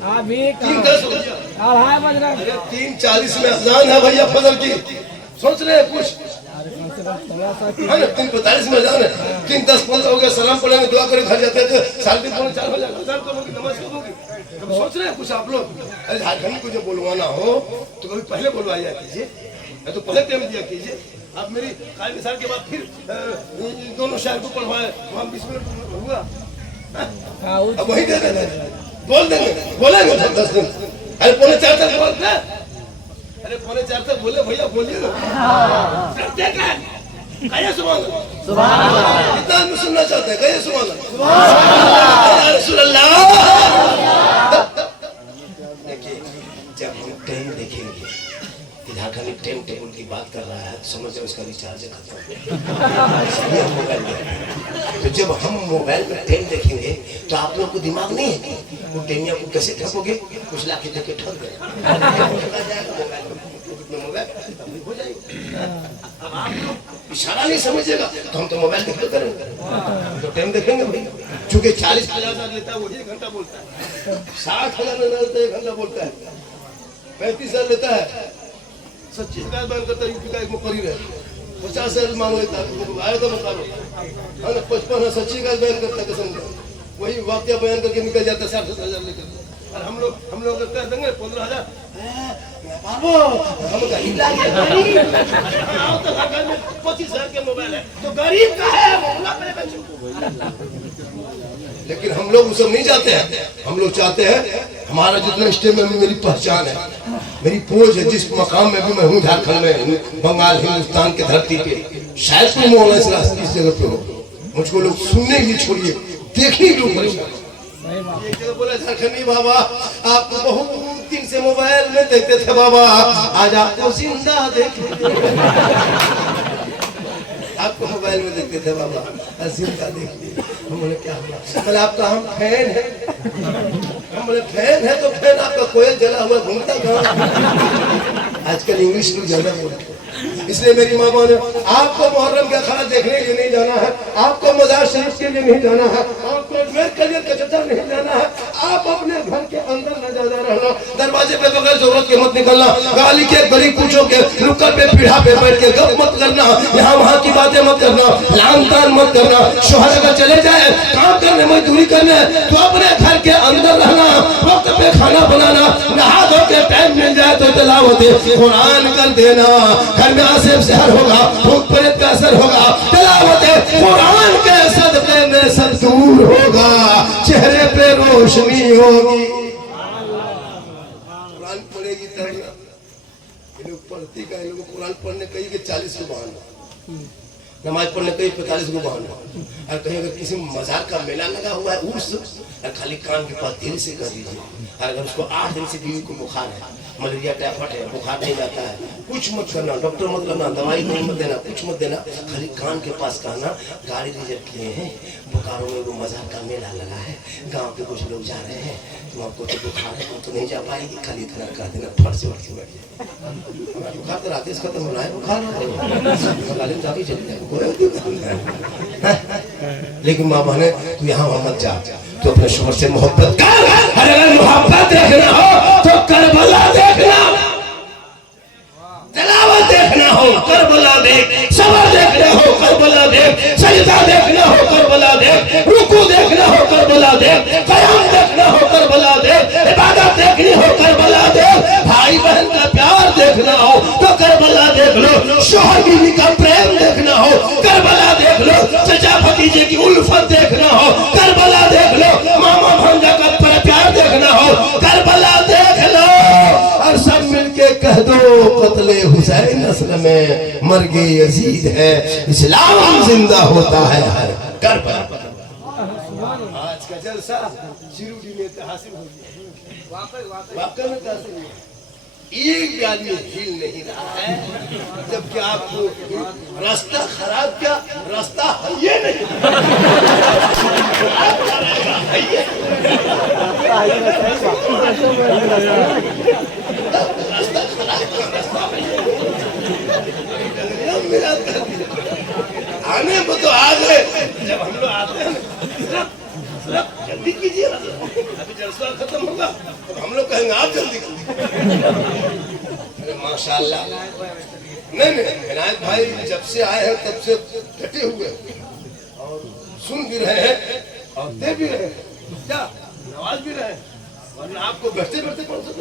अभी 3:10 हो गया, 2:30 बज रहा है। 3:40 में अजान है भैया फजर की। सोच रहे हैं कुछ, है ना? 3:45 में अजान है, 3:10-15 हो गया, सलाम पढ़ेंगे, दुआ करें, घर जाते थे 3:30-4 हो जाएगा, अजान कब होगी, नमाज कब होगी? तो सोच रहे हैं कुछ आप लोग? अरे झारखंड को जब बुलवाना हो तो कभी पहले बुलवाया कीजिए, तो पहले टाइम दिया कीजिए। आप मेरी काल निसार के बाद फिर दोनों शायर को पढ़वाए, वहाँ 20 मिनट हुआ, अब वही दे देंगे, बोल देंगे, बोलेंगे 10 दिन। अरे 3:45 तक बोलते हैं, अरे 3:45 तक बोले भैया, बोलिए ना। कहिए सुभान अल्लाह, कितना आदमी सुनना चाहते हैं, कहिए सुभान अल्लाह, रसूल अल्लाह। देखिए, जब हम टाइम देखेंगे, झारखंड टाइम टेबल की बात कर रहा है, तो समझ जाओ इसका रिचार्ज खत्म हो गया। तो जब हम मोबाइल में टाइम देखेंगे तो आप लोग को दिमाग नहीं है वो टाइम आपको कैसे ठपोगे? कुछ ला के देखे ठग गए, हो जाएगा। अब आप लोग इशारा नहीं समझेगा तो हम तो मोबाइल देख करेंगे, तो टाइम देखेंगे भाई। चूंकि 40,000 लेता है वो 1 घंटा बोलता है, 60,000 लेता है 1 घंटा बोलता है, 35,000 लेता है, सच्ची शिकायत बयान करता है, यूपी का एक मुकर्रिर है, 50,000 मांग लेता है, आया तो बता लो, है ना? 55 है, सच्ची शिकायत बयान करता है, कसम का वही वाक्य बयान करके निकल जाता है 60,000 लेकर। और हम लोग कर देंगे 15,000, हम गरीब लागे, आओ तो घर में 25,000 के मोबाइल है, तो गरीब का है लेकिन हम लोग उसे नहीं चाहते हैं। हम लोग चाहते हैं हमारा जितना स्टेट में मेरी पहचान है, मेरी पोज है, जिस मकाम में भी मैं हूँ, झारखंड में, बंगाल, हिंदुस्तान की धरती पे, शायद कोई मौलाना इस जगह पे हो, मुझको लोग सुनने के लिए छोड़िए, देखने के लिए परेशान। एक जगह बोला झारखंडी बाबा, आप बहुत दिन से मोबाइल में देखते थे बाबा, आज आपको जिंदा देखे, आपको मोबाइल में देखते थे बाबा, जिंदा देख लिए। हम बोले क्या हुआ? कल आपका हम फैन है। हम बोले फैन है तो फैन आपका कोयल जला हुआ घूमता कहाँ? आजकल इंग्लिश लोग ज्यादा बोलते हैं, इसलिए मेरी माँ ने आपको मुहर्रम का अखाड़ा देखने के लिए नहीं जाना है, आपको मजार शरीफ के लिए नहीं जाना है, आपको अजमेर कलियर का चचा नहीं जाना है, आप अपने घर के अंदर न ज्यादा रहना, दरवाजे पे बगैर जरूरत के मत निकलना, गाली के गली पूछो के नुक्कड़ पे पीढ़ा पे बैठ के गप मत करना, यहाँ वहाँ की बातें मत करना, लान तान मत करना। शोहर अगर चले जाए काम करने, मजदूरी करने, तो अपने घर के अंदर रहना, वक्त पे खाना बनाना, नहा धो के टाइम मिल जाए तो तिलावत कुरान कर देना, घर में आसिफ शहर होगा, भूख प्रेत का असर होगा, तिलावत कुरान के सदक़े में सब दूर होगा, चेहरे पे रोशनी होगी। कुरान पढ़ेगी तब ना, ये लोग पढ़ती का, ये लोग कुरान पढ़ने कहीं के 40 को बहाना, नमाज पढ़ने कहीं 45 को बहाना, और कहीं अगर किसी मजार का मेला लगा हुआ है उर्स, और खाली कान के पास धीरे से कर दीजिए, और अगर उसको 8 दिन से बीवी को बुखार है मलेरिया टाइफाइड है, बुखार नहीं जाता है, कुछ मत करना, डॉक्टर मत करना, दवाई नहीं मत देना, कुछ मत देना, खाली कान के पास कहना गाड़ी रिजर्व किए हैं, बोकारो में वो मजाक का मेला लगा है, गांव के कुछ लोग जा रहे हैं, तुम आपको तो बुखार है, तुम तो नहीं जा पाएगी, खाली इतना कह देना, फट से बैठ जाए। बुखार तो रात खत्म हो रहा है, बुखार जाके चली जाए। लेकिन माँ बहने तू यहाँ मत जा, तो अपने शोहर से मोहब्बत कर। अगर मोहब्बत देखना हो तो करबला देखना, जलावत देखना हो करबला देख, सबर देखना हो करबला देख, सजदा देखना हो करबला देख, रुकू देखना हो करबला देख, कयाम देखना हो करबला देख, इबादत देखनी हो करबला देख, भाई बहन का प्यार देखना हो तो करबला देख लो, शोहर बीवी का प्रेम देखना हो करबला देख लो, चचा भतीजे की उल्फत देखना हो करबला देख लो, मामा भांजा का प्यार देखना हो करबला देख लो, और सब मिलके कह दो कत्ले हुसैन असल में मर्गे यजीद है, इस्लाम जिंदा होता है हर करबला। आज का जलसा शिरूडी में हासिल हो गया, वाकई में हासिल हुआ। एक भी आदमी हिल नहीं रहा है, जबकि आपको रास्ता खराब, क्या रास्ता है ये नहीं, रास्ता खराब, आने में तो आ गए, जब हम लोग आते हैं जल्दी कीजिए, अभी जलसा खत्म होगा तो हम लोग कहेंगे आप जल्दी अरे माशाल्लाह। नहीं इनायत भाई जब से आए हैं तब से डटे हुए और सुन भी रहे हैं और दे भी रहे हैं, क्या नवाज भी रहे हैं, वरना आपको बैठते बैठते कौन सा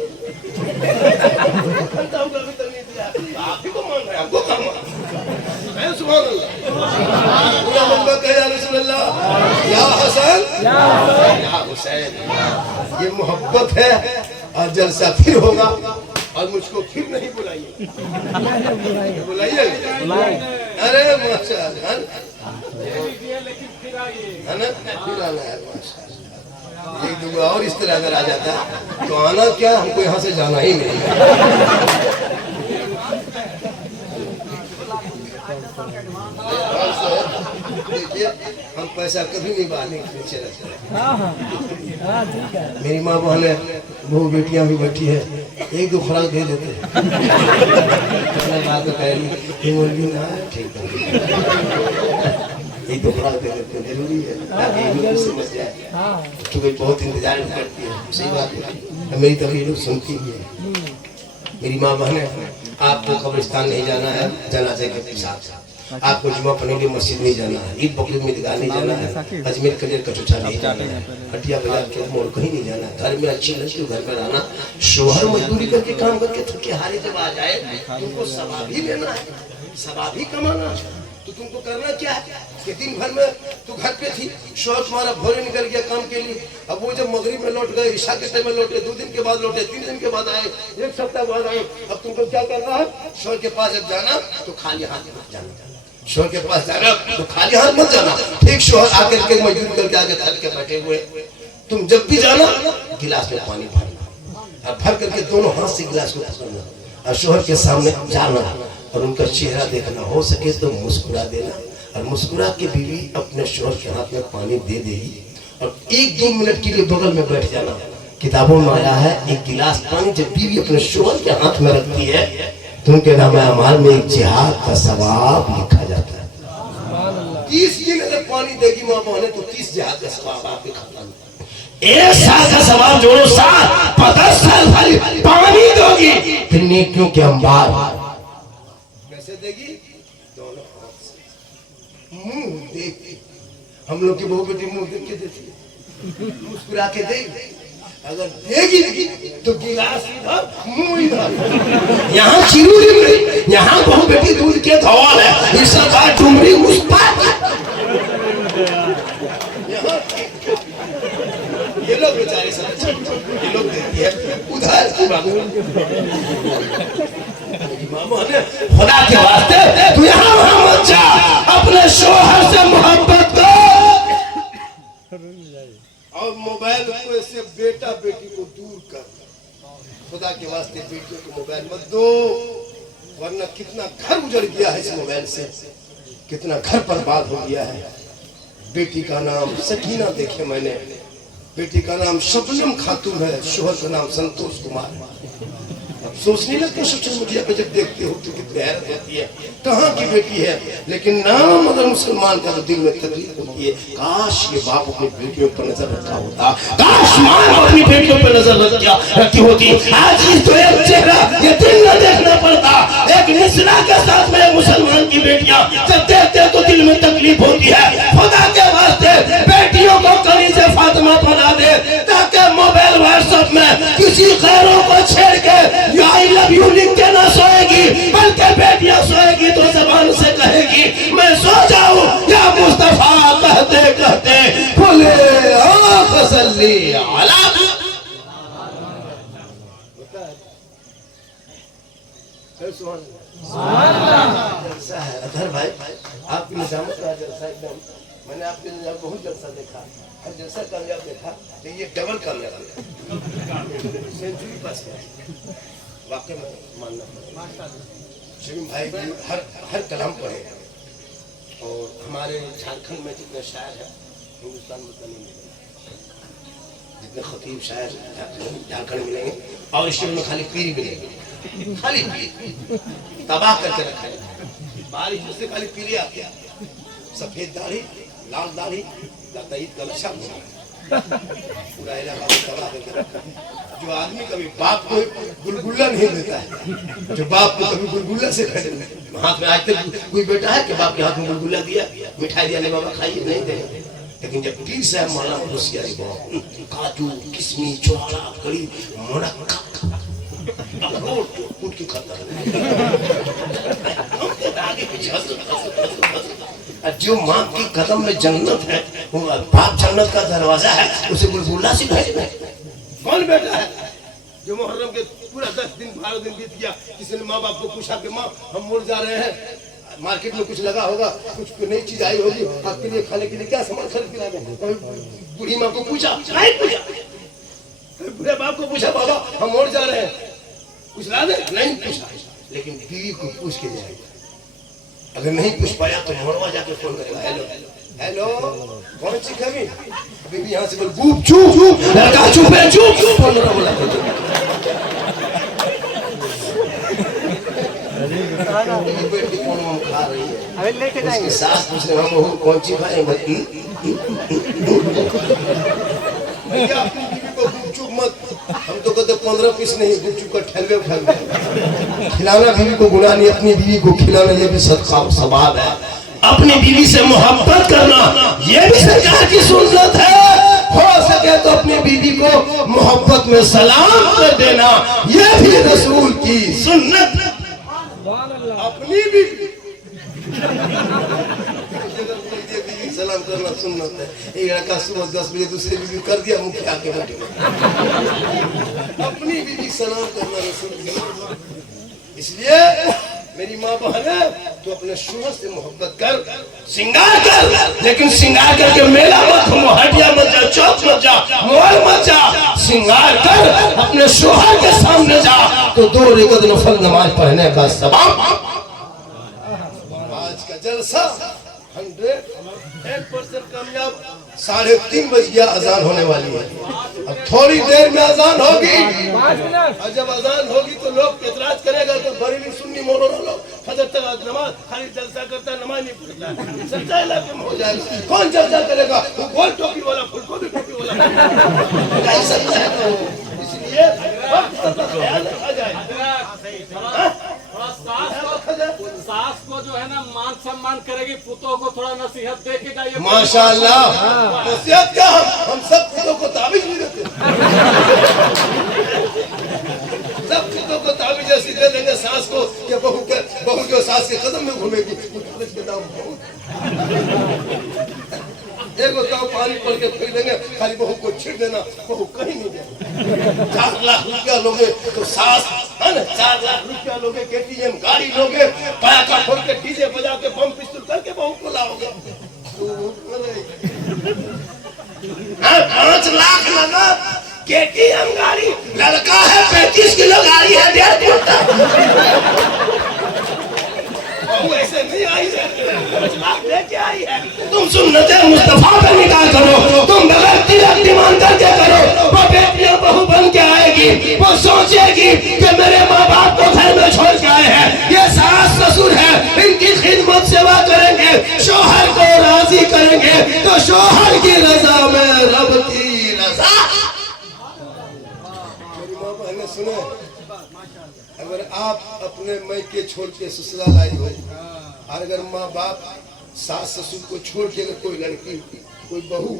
करता होगा, अभी तक नहीं दिया, आप ही को मान रहे हैं, आपको काम है। सुभान अल्लाह, पूरा मम्मा कहे या रसूल अल्लाह, या हसन या हुसैन, ये मोहब्बत है। और जलसा फिर होगा और मुझको फिर नहीं बुलाइए, बुलाइए, अरे माशाअल्लाह है ना, फिर आना है माशाअल्लाह। एक दो और इस तरह अगर आ जाता तो आना क्या, हमको यहाँ से जाना ही नहीं। देखिए हम पैसा कभी नहीं बाहर नहीं पीछे रहते। मेरी माँ बहन है, बहू बेटियां भी बैठी है, एक दो खुराक दे देते बात ना ठीक एक दो खुराक दे देते, जरूरी है ताकि समझ जाए, क्योंकि बहुत इंतजार करती है। सही बात है, मेरी तभी लोग सुनती है। मेरी माँ बहन है, आपको कब्रिस्तान नहीं जाना है जनाजे के साथ, आपको जुमा पढ़ने के लिए मस्जिद नहीं जाना है, ईद बकरीद में ईदगाह नहीं जाना है, अजमेर कलेर कचौचा नहीं जाना है, हटिया बाजार के मोड़ कहीं नहीं जाना है, घर में अच्छी लड़की घर में रहना। शोहर मजदूरी करके काम करके थके हारे जब आ जाए तुमको सवाब ही लेना है, सवाब ही कमाना है, तो तुमको करना क्या है कि दिन भर में तू घर पे थी, शोहर तुम्हारा भोरे निकल गया काम के लिए, अब वो जब मगरिब में लौट गए, ईशा के टाइम में लौटे, 2 दिन के बाद लौटे, 3 दिन के बाद आए, 1 सप्ताह बाद आए, अब तुमको क्या करना है, शोहर के पास जब जाना तो खाली हाथ मत जाना, शोहर के पास जाना तो खाली हाथ मत जाना। ठीक शोहर आकर के मजदूर करके आगे थक के बैठे हुए, तुम जब भी जाना गिलास में पानी भरना और भर करके दोनों हाथ से गिलास को पकड़ना और शोहर के सामने जाना और उनका चेहरा देखना, हो सके तो मुस्कुरा देना, और मुस्कुरा के बीवी अपने शोहर के हाथ में पानी दे देगी और 1-2 मिनट के लिए बगल में बैठ जाना। किताबों में आया है, एक गिलास पानी जब बीवी अपने शोहर के हाथ में रखती है तो उनके नामे अमाल में एक जिहाद का सवाब लिखा जाता है। 30 दिन अगर पानी देगी माँ बहने तो 30 जिहाद का सवाब आपके खाता में। 1 साल का सवाब जोड़ो, 50 साल खाली पानी दोगी फिर नेकियों के अंबार कैसे देगी, दोनों हाथ से मुंह देख, हम लोग की बहू बेटी मुंह देख के देती है, मुस्कुरा के देगी, अगर देगी तो गिलास इधर मुंह इधर, यहाँ चिरूरी में, यहाँ बहू बेटी दूध के धौल है, इस बार डुमरी उस पार, ये लोग बेचारे सब ये लोग देती है उधर की बात। मामा ने खुदा के वास्ते तू यहाँ वहाँ मत जा, अपने शोहर से मोहब्बत कर और मोबाइल को ऐसे बेटा बेटी को दूर कर, खुदा के वास्ते बेटियों को मोबाइल मत दो, वरना कितना घर उजड़ गया है इस मोबाइल से, कितना घर बर्बाद हो गया है। बेटी का नाम सकीना देखे मैंने, बेटी का नाम शबनम खातून है, शोहर का नाम संतोष कुमार है। अब सोचने लगते सोशल मीडिया पे जब देखते हो तो कितनी हैरत होती है, कहाँ की बेटी है, लेकिन नाम अगर मुसलमान का तो दिल में तकलीफ होती है। काश ये बाप अपनी बेटियों पर नजर रखा होता, काश माँ अपनी बेटियों पर नजर रखी होती। आज ही तो एक चेहरा ये दिल न देखना पड़ता, एक निस्ला के साथ में मुसलमान की बेटियां जब देखते तो दिल में तकलीफ होती है। खुदा के वास्ते बेटियों को कली से फातिमा बना दे, ताकि मोबाइल व्हाट्सएप में किसी खैरों को छेड़ के आई लव यू लिख के ना सोएगी, बल्कि बेटियां सोएगी तो जबान से कहेगी मैं सो जाऊं या मुस्तफा कहते कहते खुले फसली अला। जलसा है अधर भाई, आपकी निजामत का जलसा एकदम, मैंने आपके निजाम बहुत जलसा देखा और जलसा कामयाब देखा, तो ये डबल कामयाब सेंचुरी पास किया, वाकई में मानना पड़ेगा। शमीम भाई हर कलाम पढ़े, और हमारे झारखंड में जितने शायर हैं हिंदुस्तान में नहीं मिलेंगे, जितने खतीब शायर झारखंड मिलेंगे, और इस में खाली पीरी मिलेगी, खाली पीरी तबाह करके रखा है। बारिश उससे खाली पीली आती है, सफेद दाढ़ी लाल दाढ़ी लताईत का लक्षण पूरा इलाका तबाह करके रखा है। जो आदमी कभी बाप को गुलगुल्ला नहीं देता है, जो बाप को कभी गुलगुल्ला से खरीद हाथ में, आज तक कोई बेटा है कि बाप के हाथ में गुलगुल्ला दिया, मिठाई दिया, नहीं बाबा खाइए, नहीं दे। लेकिन जब पीर साहब मौलाना होशियारी काजू किशमिश छोला कड़ी मुनक्का कूट के खाता है। जो माँ की कदम में जन्नत है, वो बाप जन्नत का दरवाजा है, उसे गुलगुल्ला से भेजना है। कौन बेटा है जो मुहर्रम के पूरा 10 दिन 12 दिन बीत गया, किसी ने माँ बाप को पूछा कि माँ हम मुड़ जा रहे हैं, मार्केट में कुछ लगा होगा, कुछ नई चीज आई होगी, आपके लिए खाने के लिए क्या सामान खरीद के ला दें। बूढ़ी माँ को पूछा, नहीं पूछा, बूढ़े बाप को पूछा बाबा हम मुड़ जा रहे हैं, कुछ ला दे, नहीं पूछा। लेकिन बीवी को पूछ के जाएगा, अगर नहीं पूछ पाया तो मोड़वा जाके फोन करेगा, हेलो हेलो कौन सी कमी, बीबी यहाँ से बोल चुप चुप लड़का चुप है चुप फोन ना बोला बेटी कौन हम खा रही है, अरे लेके जाएंगे सास पूछने हम बहू कौन सी खाए बच्ची। भैया अपनी बीवी को गुपचुप मत, हम तो कहते 15 पीस नहीं, गुपचुप का ठहरे उठा खिलाना बीवी को गुनाह नहीं, अपनी बीवी को खिलाना ये भी सदका और सवाब है। अपनी बीवी से मोहब्बत करना ये भी सरकार की सुन्नत है, हो सके तो अपनी बीवी को मोहब्बत में सलाम कर देना, ये भी रसूल की सुन्नत। अपनी बीवी सलाम करना सुन्नत है। एक लड़का सुबह 10 बजे दूसरी बीवी कर दिया मुखिया के बैठे, अपनी बीवी सलाम करना रसूल की। इसलिए मेरी माँ बहन है, तो अपने शोहर से मोहब्बत कर, सिंगार कर, लेकिन सिंगार करके मेला मत घूमो, हटिया मत जा, चौक मत जा, मॉल मत जा, सिंगार कर अपने शोहर के सामने जा, तो 2 रकात नफल नमाज पढ़ने का सवाब। आज का जलसा 100% कामयाब। 3:30 बज गया, अजान होने वाली है, अब थोड़ी देर में अजान होगी, और जब अजान होगी तो लोग एतराज करेगा कि बरेली सुन्नी मौलाना लोग फजर तक नमाज खाली जलसा करता है, नमाज नहीं पढ़ता, सच्चा इलाके में हो जाएगा, कौन जलसा करेगा, वो गोल टोपी वाला फुल को भी टोपी वाला, इसलिए ख्याल रखा जाए। सास को जो है ना मान सम्मान करेगी, पुतों को थोड़ा नसीहत दे के जाइए। माशाल्लाह, नसीहत क्या, हम सब पुतों को ताबीज भी देते हैं, सब पुतों को ताबीज ऐसी दे देंगे सास को कि बहू जो सास के कदम में घूमेगी, ताबीज के दाम बहुत, एक बताओ पानी पड़ के फेंक देंगे, खाली बहू को छिड़ देना, बहू कहीं नहीं जाए। 4 लाख रुपया लोगे तो सास है ना, 4 लाख रुपया लोगे, KTM गाड़ी लोगे, पटाखा फोड़ के डीजे बजा के बम पिस्तौल करके बहू को लाओगे, 5 लाख लगा KTM गाड़ी, लड़का है जाएगी, वो सोचेगी कि मेरे माँ बाप को घर में छोड़ के आए हैं, ये सास ससुर है, इनकी खिदमत सेवा करेंगे, शौहर को राजी करेंगे तो शौहर की रजा में रब की रजा। मेरी माँ बहने सुनो, अगर आप अपने मैके छोड़ के ससुराल आई हो, और अगर माँ बाप सास ससुर को छोड़ के, अगर कोई लड़की, कोई बहू,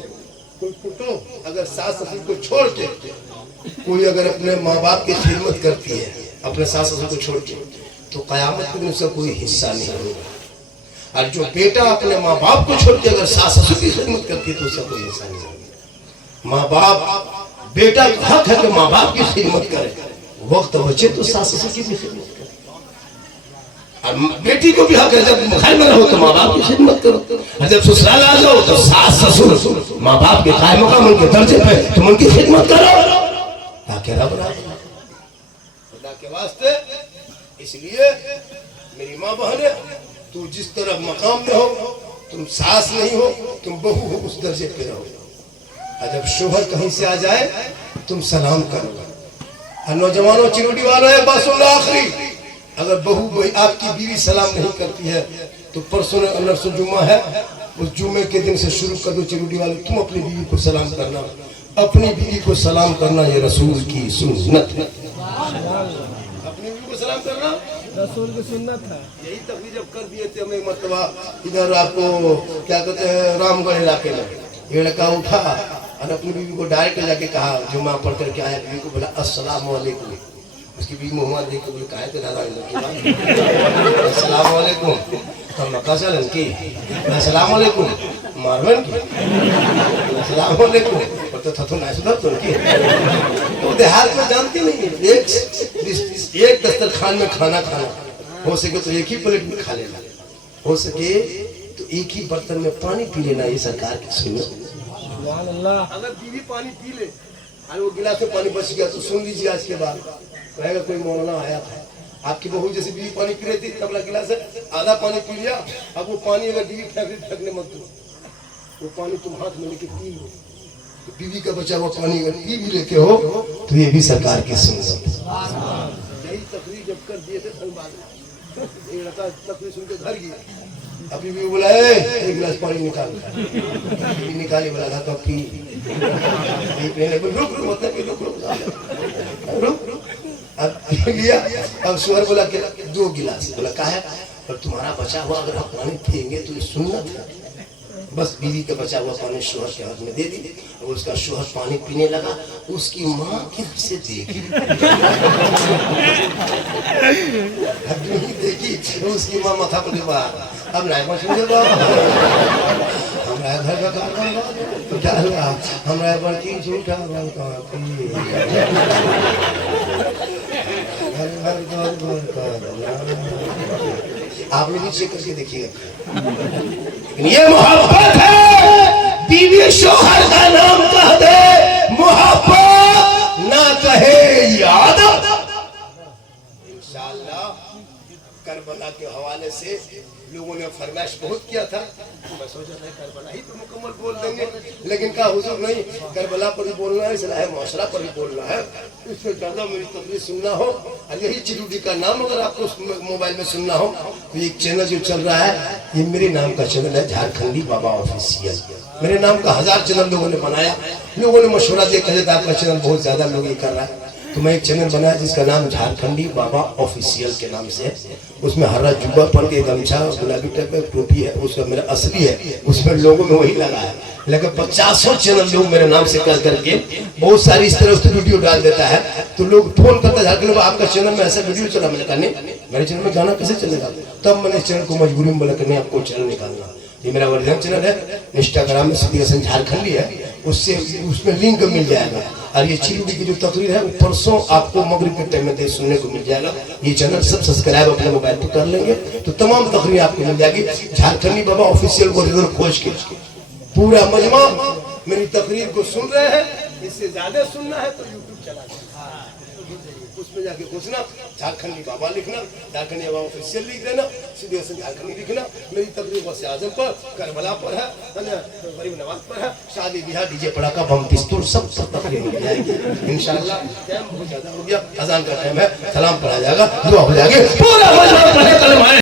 कोई पुतो अगर सास ससुर को छोड़ के कोई अगर अपने माँ बाप की खिदमत करती है, अपने सास ससुर को छोड़ के, तो कयामत के दिन उसका कोई हिस्सा नहीं होगा। और जो बेटा अपने माँ बाप को छोड़ के अगर सास ससुर की खिदमत करती है तो उसका कोई हिस्सा नहीं होगा। माँ बाप, बेटा का हक है कि माँ बाप की खिदमत करे, वक्त बचे तो सास ससुर की भी खिदमत करे। और बेटी को भी हक है, जब घर में रहो तो माँ बाप की खिदमत करो, और जब ससुराल आ जाओ तो सास ससुर माँ बाप के कायम मकाम उनके दर्जे पे तुम उनकी खिदमत करो ताकि रब खुदा के वास्ते। इसलिए मेरी माँ बहने, तू जिस तरह मकाम में हो, तुम सास नहीं हो, तुम बहू हो, उस दर्जे पे रहो। और जब शोहर कहीं से आ जाए तुम सलाम करो। और नौजवानों, चिरोटी वालों, एक बात सुन लो आखिरी, अगर बहू आपकी बीवी सलाम नहीं करती है तो परसों नरसों जुम्मा है, उस जुम्मे के दिन से शुरू कर दो चिरोटी वाले, तुम अपनी बीवी को सलाम करना। अपनी बीवी को सलाम करना ये रसूल की सुन्नत है। अपनी बीवी को सलाम करना रसूल की सुन्नत है। यही तकलीफ जब कर दिए थे हमें, मतलब इधर आपको क्या कहते हैं, रामगढ़ इलाके में ये लड़का उठा और अपनी बीवी को डायरेक्ट जाके कहा, जुम्मा पढ़ करके आया, बीवी को बोला अस्सलाम वालेकुम। उसकी बीवी मुँह देख के बोले कहा थे दादा अस्सलाम वालेकुम, हम मकासल की अस्सलाम वालेकुम मारवन की अस्सलाम वालेकुम, तो थथो ना सुधर तो की। तो देहात में जानती नहीं, एक दस्तरखान में खाना खाना हो सके तो एक ही प्लेट में खा लेना, हो सके तो एक ही बर्तन में पानी पी लेना। ये सरकार की सुन्नत। अगर बीवी पानी पी ले और वो गिलास में पानी बच गया तो सुन लीजिए आज के बाद कहेगा कोई मौलाना आया था, आपकी बहू जैसे बीवी पानी पी रही थी, तबला गिलास है आधा पानी पी लिया, अब वो पानी अगर बीवी फेंकने मत दो, वो पानी तुम हाथ में लेके पी लो। तो बीवी का बचा हुआ पानी अगर पी भी लेते हो तो ये भी सरकार की सुन्नत। यही तकरीर जब कर दिए थे तकरीर सुन के घर गया, अभी भी बोला एक गिलास पानी निकाल, निकाली बोला था तो पी रुक मतलब रुक अब लिया। अब सुअर बोला कि 2 गिलास, बोला कहा है पर तुम्हारा बचा हुआ अगर आप पानी पिएंगे तो ये सुन्नत है। बस बीवी का बचा हुआ पानी शोहर के हाथ में दे दी, और उसका शोहर पानी पीने लगा, उसकी माँ किससे देखी देखी उसकी माँ माथा पर अब नहीं समझे हमारा घर का काम तो क्या हुआ, हमारा बड़की झूठा आप लोग भी चेक करके देखिएगा। ये मोहब्बत है, बीवी शोहर का नाम कह दे मोहब्बत, ना कहे याद। इंशाअल्लाह करबला के हवाले से लोगों ने फरमाइश बहुत किया था, मैं सोचा था करबला ही तो मुकम्मल बोल देंगे, लेकिन कहा हुजूर नहीं, करबला पर भी बोलना है, इस्लाह मुआशरा पर भी बोलना है, इससे ज्यादा मेरी तकरीर सुनना हो। और यही चिरूडी का नाम अगर आपको मोबाइल में सुनना हो तो एक चैनल जो चल रहा है, ये मेरे नाम का चैनल है, झारखंडी बाबा ऑफिशियल। मेरे नाम का 1000 चैनल लोगों ने बनाया, लोगों ने मशवरा दिया, कहे आपका चैनल बहुत ज्यादा लोग ये कर रहा है, तो मैं एक चैनल बनाया जिसका नाम झारखंडी बाबा ऑफिशियल के नाम से है। उसमें हरा जुब्बा पहन के गमछा गुलाबी टाइप का टोपी है, उसका मेरा असली है, उसमें लोगों में वही लगा है। लेकिन 50 चैनल लोग मेरे नाम से कर करके बहुत सारी इस तरह से वीडियो डाल देता है, तो लोग फोन करते झारखंड आपका चैनल में ऐसा वीडियो चला, मैंने कहा नहीं मेरे चैनल में गाना कैसे चलेगा। तब मैंने चैनल को मजबूरी में बोला कि नहीं आपको चैनल निकालना। ये मेरा ओरिजिनल चैनल है, इंस्टाग्राम में सिद्दीक हसन झारखंडी है, उससे उसमें लिंक मिल जाएगा। और ये चिरूडी की जो तकरीर है परसों आपको मगरिब के टाइम में सुनने को मिल जाएगा। ये चैनल सब सब्सक्राइब अपने मोबाइल पर कर लेंगे तो तमाम तकरीर आपको मिल जाएगी। झारखंडी बाबा ऑफिशियल को जरूर खोज के पूरा मजमा मेरी तकरीर को सुन रहे हैं, इससे ज्यादा सुनना है तो यूट्यूब चला उसमें जाके घुसना, झारखंडी बाबा लिखना, झारखंडी बाबा ऑफिशियल लिख देना, सीधे से झारखंडी लिखना। मेरी तकरीर बस आजम पर, करबला पर है ना, गरीब नवाज पर है, शादी ब्याह डीजे पड़ाका बम पिस्तौल सब तकरीर हो जाएगी इंशाल्लाह। टाइम बहुत ज्यादा हो गया, अजान का टाइम है, सलाम पढ़ा जाएगा, दुआ हो जाएगी, पूरा हो जाएगा।